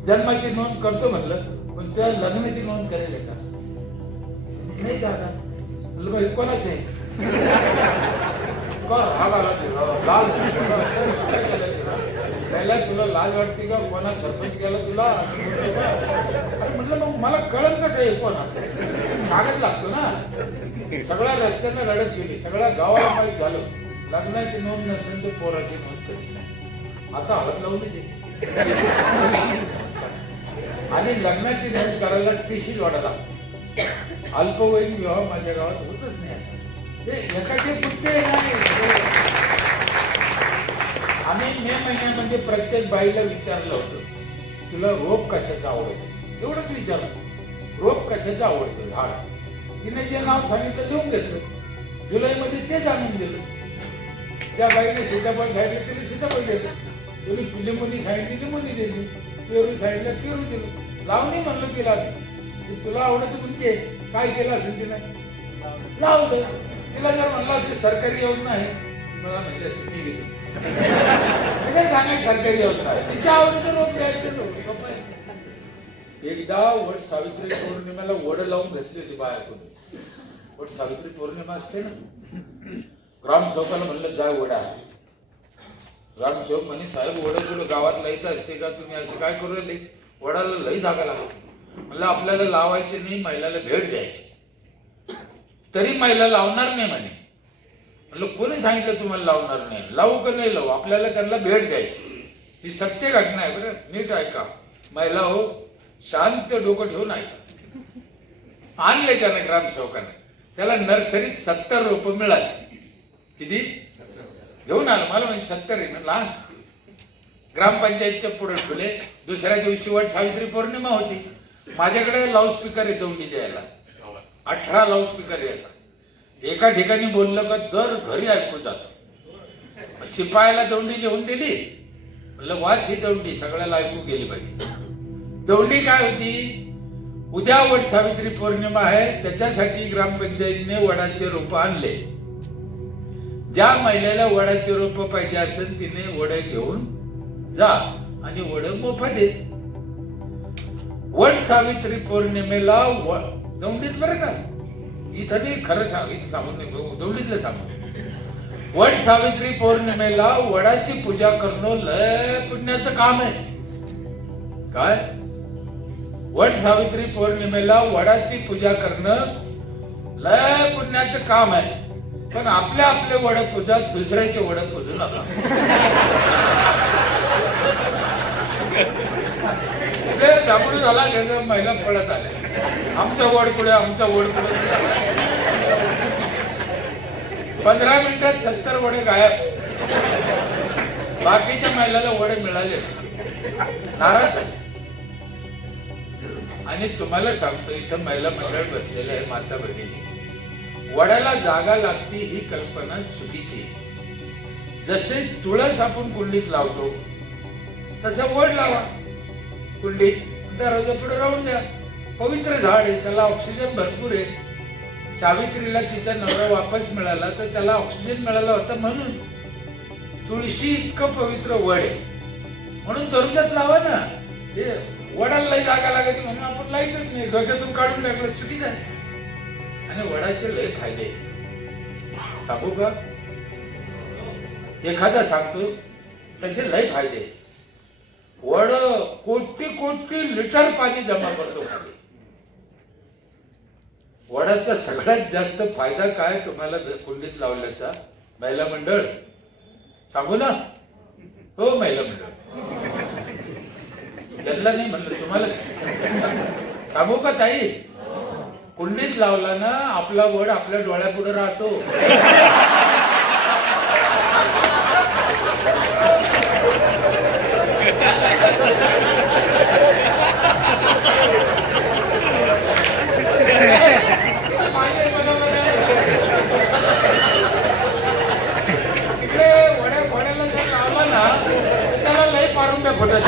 जन्माची नोंद करतो म्हणलं. पण त्या लग्नाची नोंद करेल का? नाही दादा. म्हणलं बाई कोणाच आहे? राग आला तुला, लाल पहिला तुला लाज वाटते का? कोणा सरपंच गेला तुला असं म्हणतो का? अरे म्हटलं मग मला कळलं कसं आहे कोणाचं? कागद लागतो ना. सगळ्या रस्त्यानं रडत गेली, सगळ्या गावाला माहीत झालं. लग्नाची नोंद नसेल तर पोराची नोंद करीत नाही. आता हळद लावून दे. आणि लग्नाची नोंद करायला टीशी वाढायला. अल्पवयीन विवाह माझ्या गावात होतच नाही. ते एकाचे पुत्ते नाही. आम्ही मे महिन्यामध्ये प्रत्येक बाईला विचारलं होतं, तुला रोप कशाचा आवडतो? एवढंच विचारलं, रोप कशाचा आवडतो झाड. तिने जे नाव सांगितलं लिहून घेतलं. जुलैमध्ये ते जाणून दिलं. त्या बाईने सीताफळ सांगितलं, तिने सीताफळ दिलं. तुम्ही लिंबुनी सांगितली लिंबुनी दिली. पेरू सांगितलं पेरू दिलं. लावणी म्हणलं तिला, तुला आवडत म्हणजे काय केलं असेल तिने? लावलं. तिला जर म्हणलं सरकारी योजना आहे, मला म्हणजे सरकारी योजना आहे, तिच्या आवडीचं रोप द्यायचं. एकदा वट सावित्री पौर्णिमेला वड लावून घेतली होती बायाकडून. वट सावित्री पौर्णिमा असते ना, ग्रामसेवकाला म्हणलं जा वडा. ग्रामसेवक म्हणे साहेब वड तुला गावात लाईत असते का? तुम्ही असं काय करू राहिले? वडाला लई जागा लागते. म्हणलं आपल्याला लावायचे नाही, महिलाला भेट द्यायची. तरी महिला लावणार नाही म्हणे. म्हणलं कोणी सांगितलं तुम्हाला लावणार नाही? लावू का नाही लावू, आपल्याला त्यांना भेट द्यायची. ही सत्य घटना आहे बरं, नीट ऐका. महिला हो, शांत डोकं ठेवून ऐका. आणले त्याने ग्रामसेवकाने. त्याला नर्सरीत 70 रोप मिळाली. किती घेऊन आलं? मला म्हणजे 70 आहे ना. लहान ग्रामपंचायतच्या पुढे ठेवले. दुसऱ्या दिवशी वट सावित्री पौर्णिमा होती. माझ्याकडे लाऊडस्पीकर आहे दौंडी द्यायला. 18 लाऊडस्पीकर आहे. एका ठिकाणी बोललं का दर घरी ऐकू जात. शिपायाला दौंडी घेऊन दिली. म्हणलं वाच ही दौंडी सगळ्याला ऐकू गेली पाहिजे. दौंडी काय होती? उद्या वट सावित्री पौर्णिमा आहे, त्याच्यासाठी ग्रामपंचायतीने वडाचे रोप आणले. ज्या महिलेला वडाचे रोप पाहिजे असेल तिने वड घेऊन जा आणि वड मोफत दे. वट सावित्री पौर्णिमेला दौंडीत बरं का, इथं नाही खरं सांगून नाही, दौंडीतलं सांगू. वट सावित्री पौर्णिमेला वडाची पूजा करणं लय पुण्याचं काम आहे. काय? वट सावित्री पौर्णिमेला वडाची पूजा करणं लय पुण्याचं काम आहे. पण आपले वड पूजा दुसऱ्याचे वड पूजू नका. जांभूळ झाला घ्यायचं, महिला पळत आल्या, आमचा वड पुढे, आमचा वड पुढे. 15 मिनिटात 70 वडे गायब. बाकीच्या महिलाला वडे मिळाले, नाराज. आणि तुम्हाला सांगतो, इथं महिला मंडळ बसलेलं आहे, माता भगिनी. वडाला जागा लागते ही कल्पना चुकीची. जसे तुळस आपण कुंडीत लावतो तसं वड लावा कुंडीत, दरवाजा पुढे राहून द्या. पवित्र झाड आहे, त्याला ऑक्सिजन भरपूर आहे. सावित्रीला तिचा नवरा वापस मिळाला तर त्याला ऑक्सिजन मिळाला होता म्हणून. तुळशी इतकं पवित्र वड आहे म्हणून तरुणात लावा ना. हे वडाला लई जागा लागायची म्हणून आपण लाईतच नाही, डोक्यातून काढून टाकलं, चुकीचं आहे. आणि वडाचे लय फायदे सांगू का? एखादा सांगतो तसे लय फायदे. वड कोटी कोटी लिटर पाणी जमा करतो खाली. वडाचा सगळ्यात जास्त फायदा काय तुम्हाला कुंडीत लावल्याचा? महिला मंडळ सांगू ना? हो महिला मंडळ, त्यांना नाही म्हणलं, तुम्हाला सांगू का ताई? कुंडीत लावला ना आपला वड आपल्या डोळ्यापुढे राहतो. तिकडे वड्याला जर लावला ना त्याला लय पारुंब्या फुटत.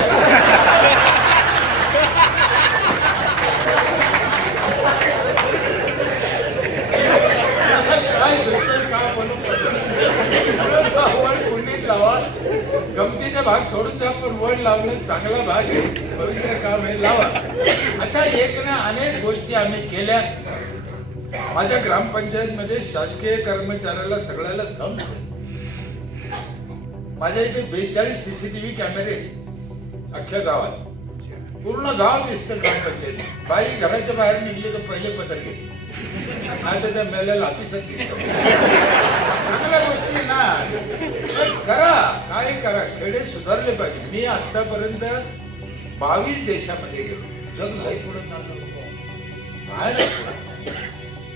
गमतीचा भाग सोडून द्या, पण वड लावणं चांगला भाग आहे, पवित्र काम आहे, लावा. अशा एक ना अनेक गोष्टी आम्ही केल्या. माझ्या ग्रामपंचायत मध्ये शासकीय कर्मचाऱ्याला सगळ्याला थम्स आहे. माझ्या इथे 42 CCTV कॅमेरे अख्ख्या गावात, पूर्ण गाव दिसतं ग्रामपंचायत. बाई घराच्या बाहेर निघली तर पहिले पत्र घेते, आता त्या मेल्याला ऑफिसात दिसतो. चांगल्या गोष्टी ना करा, काय करा, खेडे सुधारले पाहिजे. मी आतापर्यंत 22 देशामध्ये गेलो. जग लय पुढे चाललं.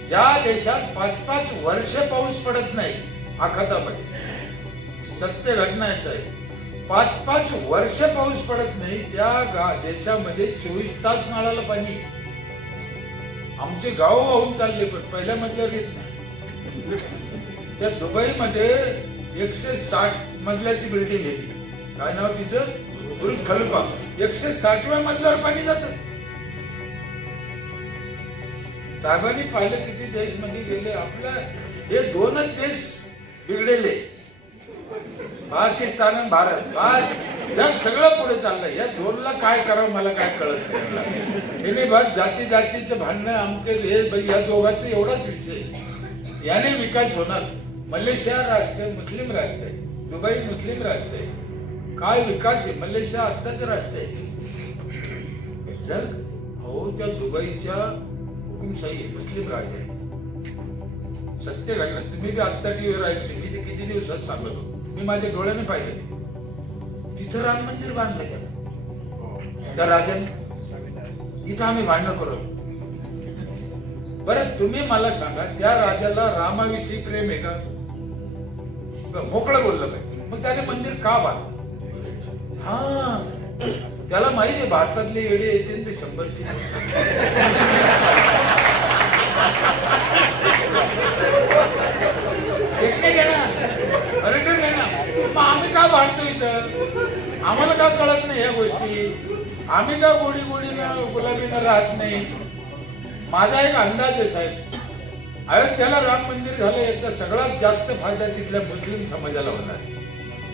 ज्या देशात 5-5 वर्ष पाऊस पडत नाही, आखातामध्ये सत्य घटना असं आहे, 5-5 वर्ष पाऊस पडत नाही, त्या देशामध्ये 24 तास नळाला पाणी. आमचे गाव वाहून चालले, पण पहिल्या मजल्यावर येत नाही. त्या दुबईमध्ये 160 मजल्याची बिल्डिंग आहे, काय नाव तिचं? बुर्ज खलिफा. 160व्या मजल्यावर पाणी जातं. साहेबांनी पाहिलं किती देश मध्ये गेले. आपल्या हे 2च देश बिघडेले, पाकिस्तान आणि भारत. बस जग सगळं पुढे चाललंय. या 2ला काय करावं मला काय कळत नाही. हे बस जाती जातीचं भांडणं आमके हे, या दोघांचा एवढाच विषय. याने विकास होणार. मलेशिया राष्ट्र आहे, मुस्लिम राष्ट्र आहे. दुबई मुस्लिम राष्ट्र आहे. काय विकास आहे? मलेशिया आत्ताच राष्ट्र आहे. जग हो त्या दुबईच्या हुकुमशाही आहे, मुस्लिम राज आहे. सत्य घटना तुम्ही बी आत्ता टीव्हीवर ऐकली. मी ते किती दिवसात सांगतो, मी माझ्या डोळ्याने पाहिले. तिथं राम मंदिर बांधलं गेलं त्या राजाने. इथं आम्ही भांडणं करू. बरं तुम्ही मला सांगा, त्या राजाला रामाविषयी प्रेम आहे का? मोकळं बोललं पाहिजे. मग त्याने मंदिर का बांधलं? हा, त्याला माहिती आहे भारतातले येडे येते ते 100ची. पर्यटन आहे ना, मग आम्ही का भांडतो इथं? आम्हाला का कळत नाही ह्या गोष्टी? आम्ही का गोडी गोडीनं गुलाबीनं राहत नाही? माझा एक अंदाज आहे साहेब, अयोध्येला राम मंदिर झालं याचा सगळ्यात जास्त फायदा तिथल्या मुस्लिम समाजाला होणार.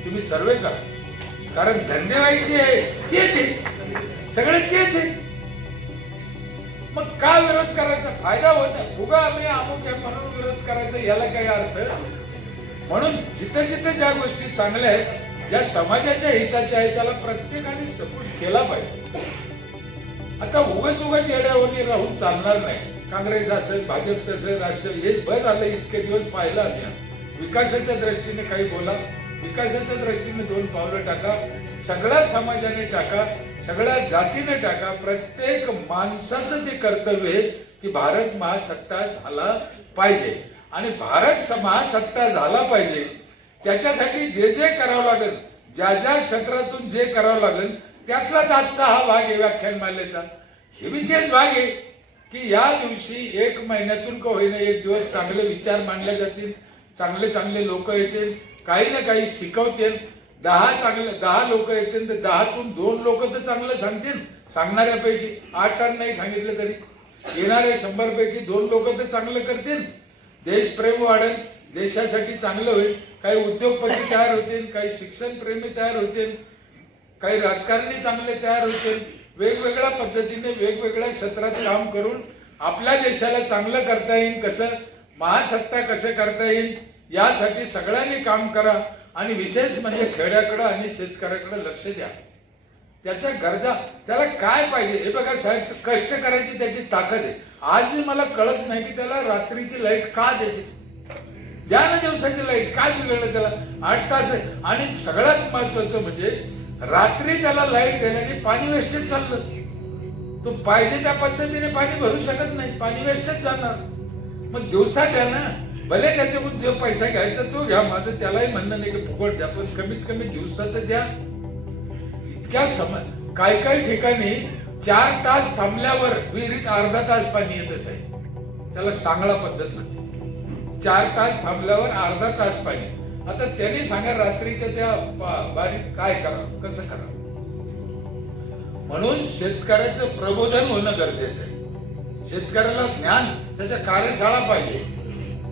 तुम्ही सर्वे करा, कारण धंदेवाईक जे आहे तेच आहे, सगळे तेच आहे. मग का विरोध करायचा? फायदा होता. उगा आम्ही अमुक म्हणून विरोध करायचा याला काही अर्थ? म्हणून जिथे जिथे ज्या गोष्टी चांगल्या आहेत, ज्या समाजाच्या हिताच्या आहेत, त्याला प्रत्येकाने सपोर्ट केला पाहिजे. आता उगाच येड्यावरती राहून चालणार नाही. काँग्रेस असेल, भाजप असेल, राष्ट्रवादी, हे बस आलं इतके दिवस पाहिलं आम्ही. विकासाच्या दृष्टीने काही बोला, विकासाच्या दृष्टीने 2 पावलं टाका, सगळ्या समाजाने टाका, सगळ्या जातीने टाका. प्रत्येक माणसाचं जे कर्तव्य आहे की भारत महासत्ता झाला पाहिजे. आणि भारत महासत्ता झाला पाहिजे त्याच्यासाठी जे जे करावं लागेल, ज्या ज्या क्षेत्रातून जे करावं लागेल, त्यातलाच आजचा हा भाग आहे व्याख्यानमालेचा. हे बी तेच भाग आहे की या दिवशी 1 महिन्यातून का होईना 1 दिवस चांगले विचार मांडले जातील, चांगले चांगले लोक येतील, काही ना काही शिकवतील. 10 लोक येतील तर 10तून 2 लोक तर चांगलं सांगतील. सांगणाऱ्यापैकी 8 नाही सांगितलं तरी येणाऱ्या 100 पैकी 2 लोक तर चांगलं करतील. देशप्रेम वाढेल, देशासाठी चांगलं होईल. काही उद्योगपती तयार होतील, काही शिक्षण प्रेमी तयार होतील, काही राजकारणी चांगले तयार होतील. वेगवेगळ्या पद्धतीने वेगवेगळ्या क्षेत्रात काम करून आपल्या देशाला चांगलं करता येईल, कसं महासत्ता कसं करता येईल यासाठी सगळ्यांनी काम करा. आणि विशेष म्हणजे खेड्याकडं आणि शेतकऱ्याकडे लक्ष द्या. त्याच्या गरजा, त्याला काय पाहिजे हे बघा साहेब. कष्ट करायची त्याची ताकद आहे. आज मी मला कळत नाही की त्याला रात्रीची लाईट का द्यायची. द्या ना दिवसाची लाईट, काय बिघडलं त्याला. 8 तास आहे. आणि सगळ्यात महत्वाचं म्हणजे रात्री त्याला लाईट दिल्याने पाणी वेस्टेज चाललं. तो पाहिजे त्या पद्धतीने पाणी भरू शकत नाही, पाणी वेस्टेज जाणार. मग दिवसा द्या ना. भले त्याच्याकडून जो पैसा घ्यायचा तो घ्या, माझं त्यालाही म्हणणं नाही की फुकट द्या, पण कमीत कमी दिवसात द्या. इतक्या समय काही ठिकाणी 4 तास थांबल्यावर विहिरीत अर्धा तास पाणी येत असे. त्याला सांगळा पद्धत नाही. 4 तास थांबल्यावर अर्धा तास पाणी. आता त्यांनी सांगा रात्रीच्या त्या बारीत काय करा, कसं करा. म्हणून शेतकऱ्याचं प्रबोधन होणं गरजेचं आहे. शेतकऱ्याला ज्ञान, त्याच्या कार्यशाळा पाहिजे.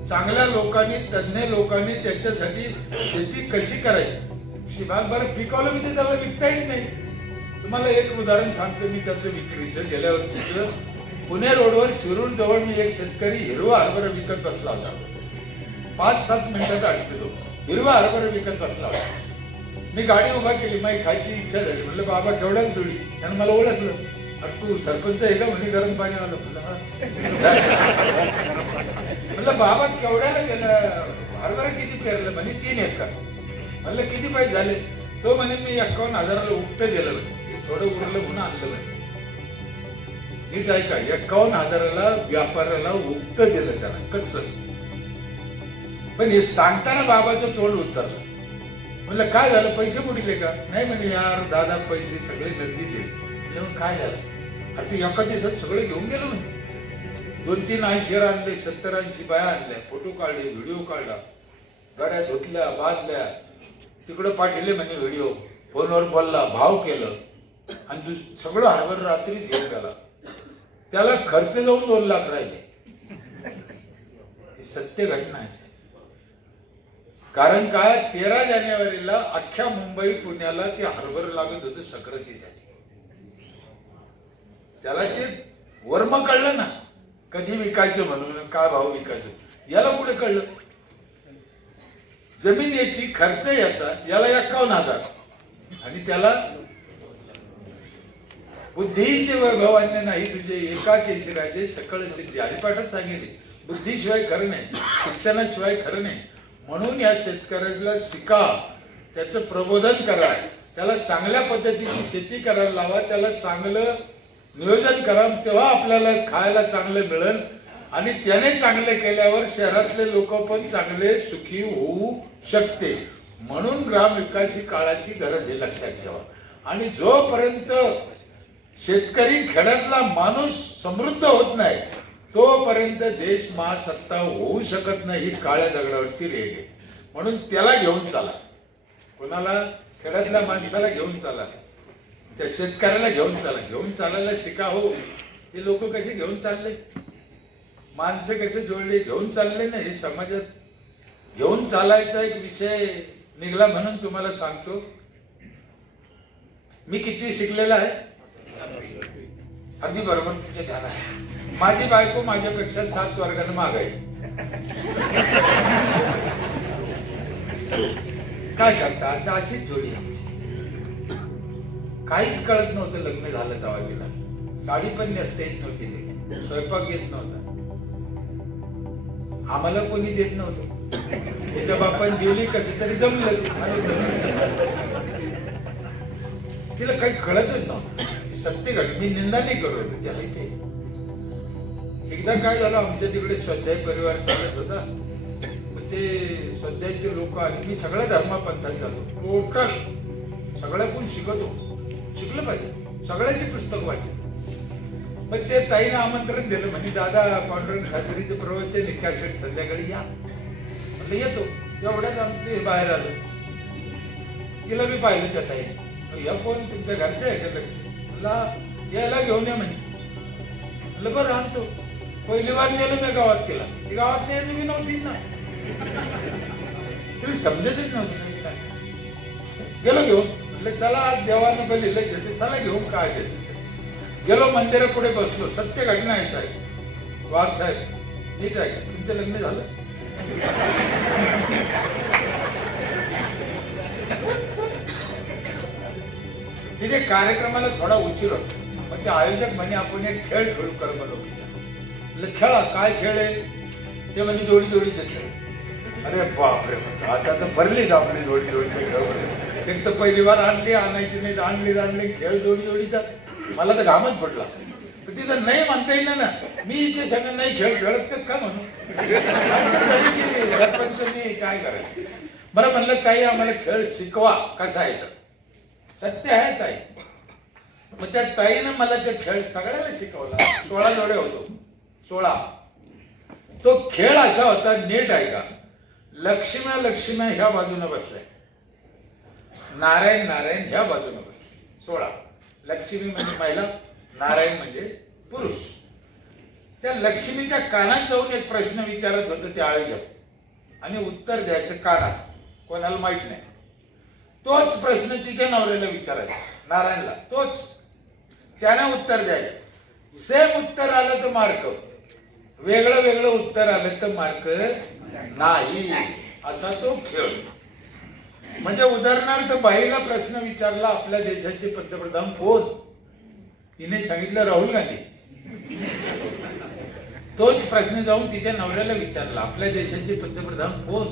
चांगल्या लोकांनी, तज्ञ लोकांनी त्याच्यासाठी शेती कशी करायची. बरं पिकवलं मी ते त्याला विकता येत नाही. तुम्हाला एक उदाहरण सांगतो मी त्याचं विक्रीचं. गेल्या वर्षीचं पुणे रोडवर शिरूर जवळ मी एक शेतकरी हिरवा हरभरा विकत बसला होता. 5-7 मिनिटात अडकलो. हिरवा हरभरा विकत बसला होता. मी गाडी उभा केली, माझी खायची इच्छा झाली. म्हणलं बाबा केवढ्याच जोडी. त्यानं मला ओळखलं. अरे तू सरपंच आहे का म्हणे, गरम पाणी आलं. म्हणलं बाबा केवढ्याला गेलं, हरभरा किती पेरलं म्हणे 3 एकर. म्हणलं किती पैसे झाले. तो म्हणे मी 51,000ला उक्त दिलं. थोडं उरलं म्हणून आणलं. नीट ऐका, 51,000ला व्यापाऱ्याला उक्त दिलं त्याला कच्च. पण हे सांगताना बाबाचं तोंड उतरलं. म्हणलं काय झालं, पैसे बुडले का. नाही म्हणे यार दादा पैसे सगळे नगदी दिले. काय झालं. अरे ते एका दिवसात सगळे घेऊन गेलो म्हणे. 2-3 ऐंशीर आणले, 70-80 बाया आणल्या, फोटो काढले, व्हिडिओ काढला, गाड्या धुतल्या, बांधल्या, तिकडं पाठवले म्हणे व्हिडिओ, फोनवर बोलला, भाव केलं. आणि सगळं हरभर रात्रीच घेऊन गेला. त्याला खर्च जाऊन 2 लाख राहिले. ही सत्य घटना आहे. कारण काय, 13 जानेवारीला अख्ख्या मुंबई पुण्याला ते हरभर लागत होतं सक्रातीसाठी. त्याला ते वर्म कळलं ना, कधी विकायचं म्हणून, काय भाव विकायचं. याला कुठे कळलं. जमीन याची, खर्च याचा, याला 51,000 आणि त्याला बुद्धीचे वैभव अन्य नाही तुझे एका केशी राजे सकळ सिद्धी. हरिपाठात सांगितले बुद्धीशिवाय खरं नाही, शिक्षणाशिवाय खरं नाही. म्हणून या शेतकऱ्याला शिका, त्याचं प्रबोधन करा, त्याला चांगल्या पद्धतीची शेती करायला लावा, त्याला चांगलं नियोजन करा. तेव्हा आपल्याला खायला चांगलं मिळेल. आणि त्याने चांगले केल्यावर शहरातले लोक पण चांगले सुखी होऊ शकते. म्हणून ग्रामविकास ही काळाची गरज आहे, लक्षात ठेवा. आणि जोपर्यंत शेतकरी, खेड्यातला माणूस समृद्ध होत नाही तोपर्यंत देश महासत्ता होऊ शकत नाही. ही काळ्या दगडावरची रेघ आहे. म्हणून त्याला घेऊन चाला. कोणाला, खेड्यातल्या माणसाला घेऊन चाला, त्या शेतकऱ्याला घेऊन चाला. घेऊन चालायला शिका. हो, हे लोक कसे घेऊन चालले, माणसं कसे जोडले, घेऊन चालले ना. हे समाजात घेऊन चालायचा एक विषय निघाला. म्हणून तुम्हाला सांगतो, मी किती शिकलेला आहे. अगदी बरोबर तुमच्या ध्यानात आहे. माझी बायको माझ्यापेक्षा 7 वर्गानं माग आहे. काय करता, असं अशीच जोडी आमची. काहीच कळत नव्हतं लग्न झालं तेव्हा तिला. साडी पण नेसता येत नव्हती, स्वयंपाक येत नव्हता, आम्हाला कोणी देत नव्हतं. त्याच्या बापाने दिली कसं तरी जमलं. तिला काही कळतच नव्हतं. सत्य घट, मी निंदा नाही करू म्हणजे आहे ते. एकदा काय झालं, आमच्या तिकडे स्वाध्याय परिवार चालत होता. ते स्वाध्यायचे लोक आणि मी सगळ्या धर्मापंथात झालो. टोटल सगळ्याकडून शिकतो, शिकलं पाहिजे, सगळ्याची पुस्तक वाचत. मग ते ताईनं आमंत्रण दिलं, म्हणजे दादा पांडुरंग साजरीचे प्रवचन निकाशेट संध्याकाळी या. म्हणलं येतो. एवढ्यात आमचे बाहेर आलं. तिला मी पाहिलं त्या ताईने. या कोण, तुमच्या घरचे आहे का लक्ष. मला यायला घेऊन या म्हणे. म्हणलं बरं आणतो. पहिली बार नेलं मी गावात. केला ती गावात न्यायची मी नव्हतीच ना. तुम्ही समजतच नव्हतं काय. गेलो घेऊन, म्हटलं चला आज देवानं बलिलं चला घेऊन काय घ्यायचं. गेलो मंदिरापुढे बसलो. सत्य घटना आहे साहेब, वाघ साहेब नीट आहे. तुमचं लग्न झालं? तिथे कार्यक्रमाला थोडा उशीर होतो. पण ते आयोजक म्हणे आपण एक खेळ खेळू कर्मलोकीचा. खेळा. काय खेळ आहे ते म्हणजे जोडी जोडीचे खेळ. अरे बापरे, आता तर भरलीच आपली जोडी जोडीचे खेळ. एक तर पहिली बार आणायची नाही, आणली खेळ जोडी जोडीचा. मला तर घामच पडला. तिथं नाही म्हणता येईल ना. मी इथे सगळं नाही खेळ खेळत कस का म्हणून. सरपंच मी काय करायचं. बरं म्हणलं ताई आम्हाला खेळ शिकवा कसा आहे. तर सत्य आहे ताई. मग त्या ताईनं मला ते खेळ सगळ्याला शिकवला. 16 जोडे होतो, 16. तो खेळ असा होता, नीट आहे का, लक्ष्म्या ह्या बाजूने बसल्या, नारायण ह्या बाजूने बसले. 16. लक्ष्मी म्हणजे महिला, नारायण म्हणजे पुरुष. त्या लक्ष्मीच्या कानात जाऊन एक प्रश्न विचारत होते ते आयोजक आणि उत्तर द्यायचं कानात, कोणाला माहित नाही. तोच प्रश्न तिच्या नवऱ्याला विचारायचा, नारायणला. तोच त्यानं उत्तर द्यायचं. सेम उत्तर आलं तर मार्क, वेगळं उत्तर आलं तर मार्क नाही. असा तो खेळ. म्हणजे उदाहरणार्थ बाईला प्रश्न विचारला, आपल्या देशाचे पंतप्रधान कोण, तिने सांगितलं राहुल गांधी. तोच प्रश्न जाऊन तिच्या नवऱ्याला विचारला, आपल्या देशाचे पंतप्रधान कोण,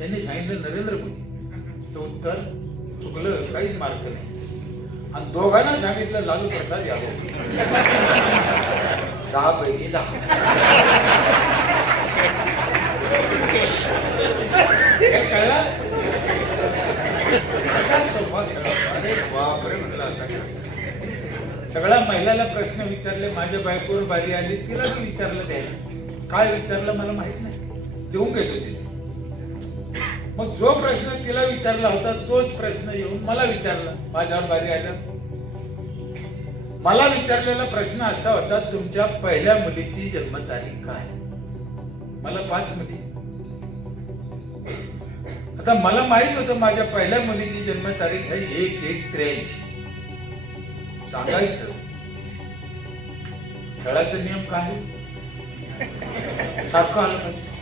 यांनी सांगितलं नरेंद्र मोदी. तो उत्तर चुकलं, काहीच मार्क नाही. आणि दोघांना सांगितलं लालू प्रसाद यादव. 10 पैकी 10. कळला असा सोपा खेळ. अरे बापरे म्हटलं असा खेळ. सगळ्या महिलाला प्रश्न विचारले. माझ्या बायकोवर बारी आली, तिला मी विचारलं. त्याला काय विचारलं मला माहित नाही, देऊन घेतो तिथे. मग जो प्रश्न तिला विचारला होता तोच प्रश्न येऊन मला विचारला. माझ्यावर बारी आलं. मला विचारलेला प्रश्न असा होता, तुमच्या पहिल्या मुलीची जन्मतारीख काय. मला 5 मुली. आता मला माहित होतं माझ्या पहिल्या मुलीची जन्मतारीख आहे 1/1/83. सांगायचं. खेळाचा नियम काय, सारखं आलं पाहिजे.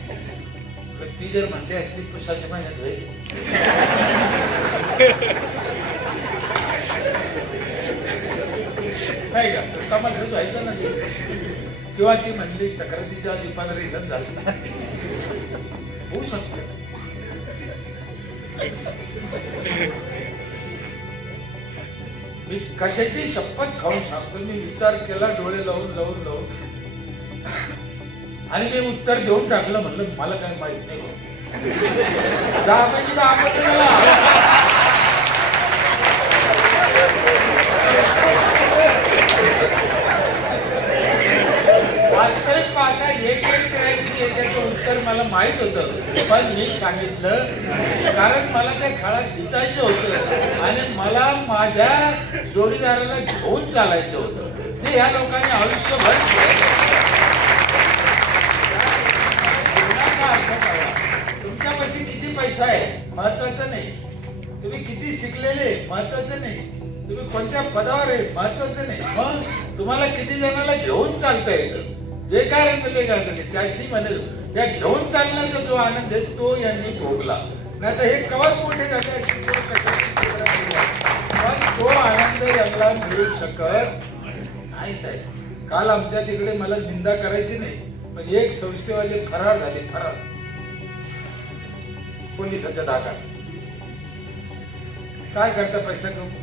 ती जर म्हणते असली 6 महिन्यात होईल. नाही का, समाज व्हायचं ना. किंवा ती म्हणली सक्रातीच्या आधी 15 दिवसात झालं, होऊ शकत. मी कशाची शपथ खाऊन सांगतो, मी विचार केला डोळे लावून आणि मी उत्तर देऊन टाकलं. म्हणलं मला काय माहित नाही. 10 पैकी 10 वास्तविक पाहता 1/1/83 याचं उत्तर मला माहित होतं. पण मी सांगितलं कारण मला त्या खेळात जितायचं होतं आणि मला माझ्या जोडीदाराला घेऊन चालायचं होतं. ते ह्या लोकांनी आयुष्यभर. तुमच्यापाशी किती पैसा आहे महत्वाचं नाही, तुम्ही किती शिकलेले महत्वाचं नाही, तुम्ही कोणत्या पदावर आहे महत्वाचं नाही, मग तुम्हाला किती जणांना घेऊन चालता येतं. जे काय राहिलं त्याशी म्हणेल त्या घेऊन चालण्याचा जो आनंद आहे तो यांनी भोगला. नाही तर हे कवच मोठे झाले पण तो आनंद यांना मिळू शकत नाही. साहेब काल आमच्या तिकडे मला निंदा करायची नाही, पण एक संस्थेवाले फरार झाले. फरार पोलिसाच्या धाकात. काय करता पैसा कमवून.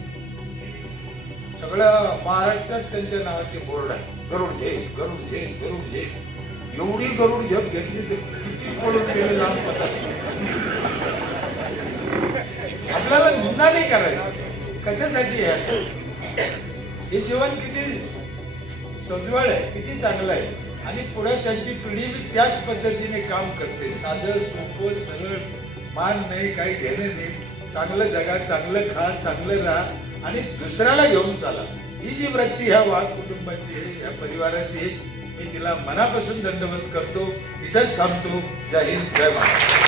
सगळ्या महाराष्ट्रात त्यांच्या नावाचे बोर्ड आहे. गरुड झेप. एवढी गरुड झेप घेतली तर किती पडून गेले लांब पता. आपल्याला निंदा नाही करायची. कशासाठी आहे असं. हे जीवन किती सजवळ आहे, किती चांगलं आहे आणि पुढे त्यांची पिढी त्याच पद्धतीने काम करते. साधं सोपं सरळ, मान नाही, काही घेणं नाही. चांगलं जगा, चांगलं खा, चांगलं राहा आणि दुसऱ्याला घेऊन चाला. ही जी वृत्ती ह्या वाघ कुटुंबाची आहे, ह्या परिवाराची, मी तिला मनापासून दंडवत करतो. इथंच थांबतो. जय हिंद, जय महाराष्ट्र.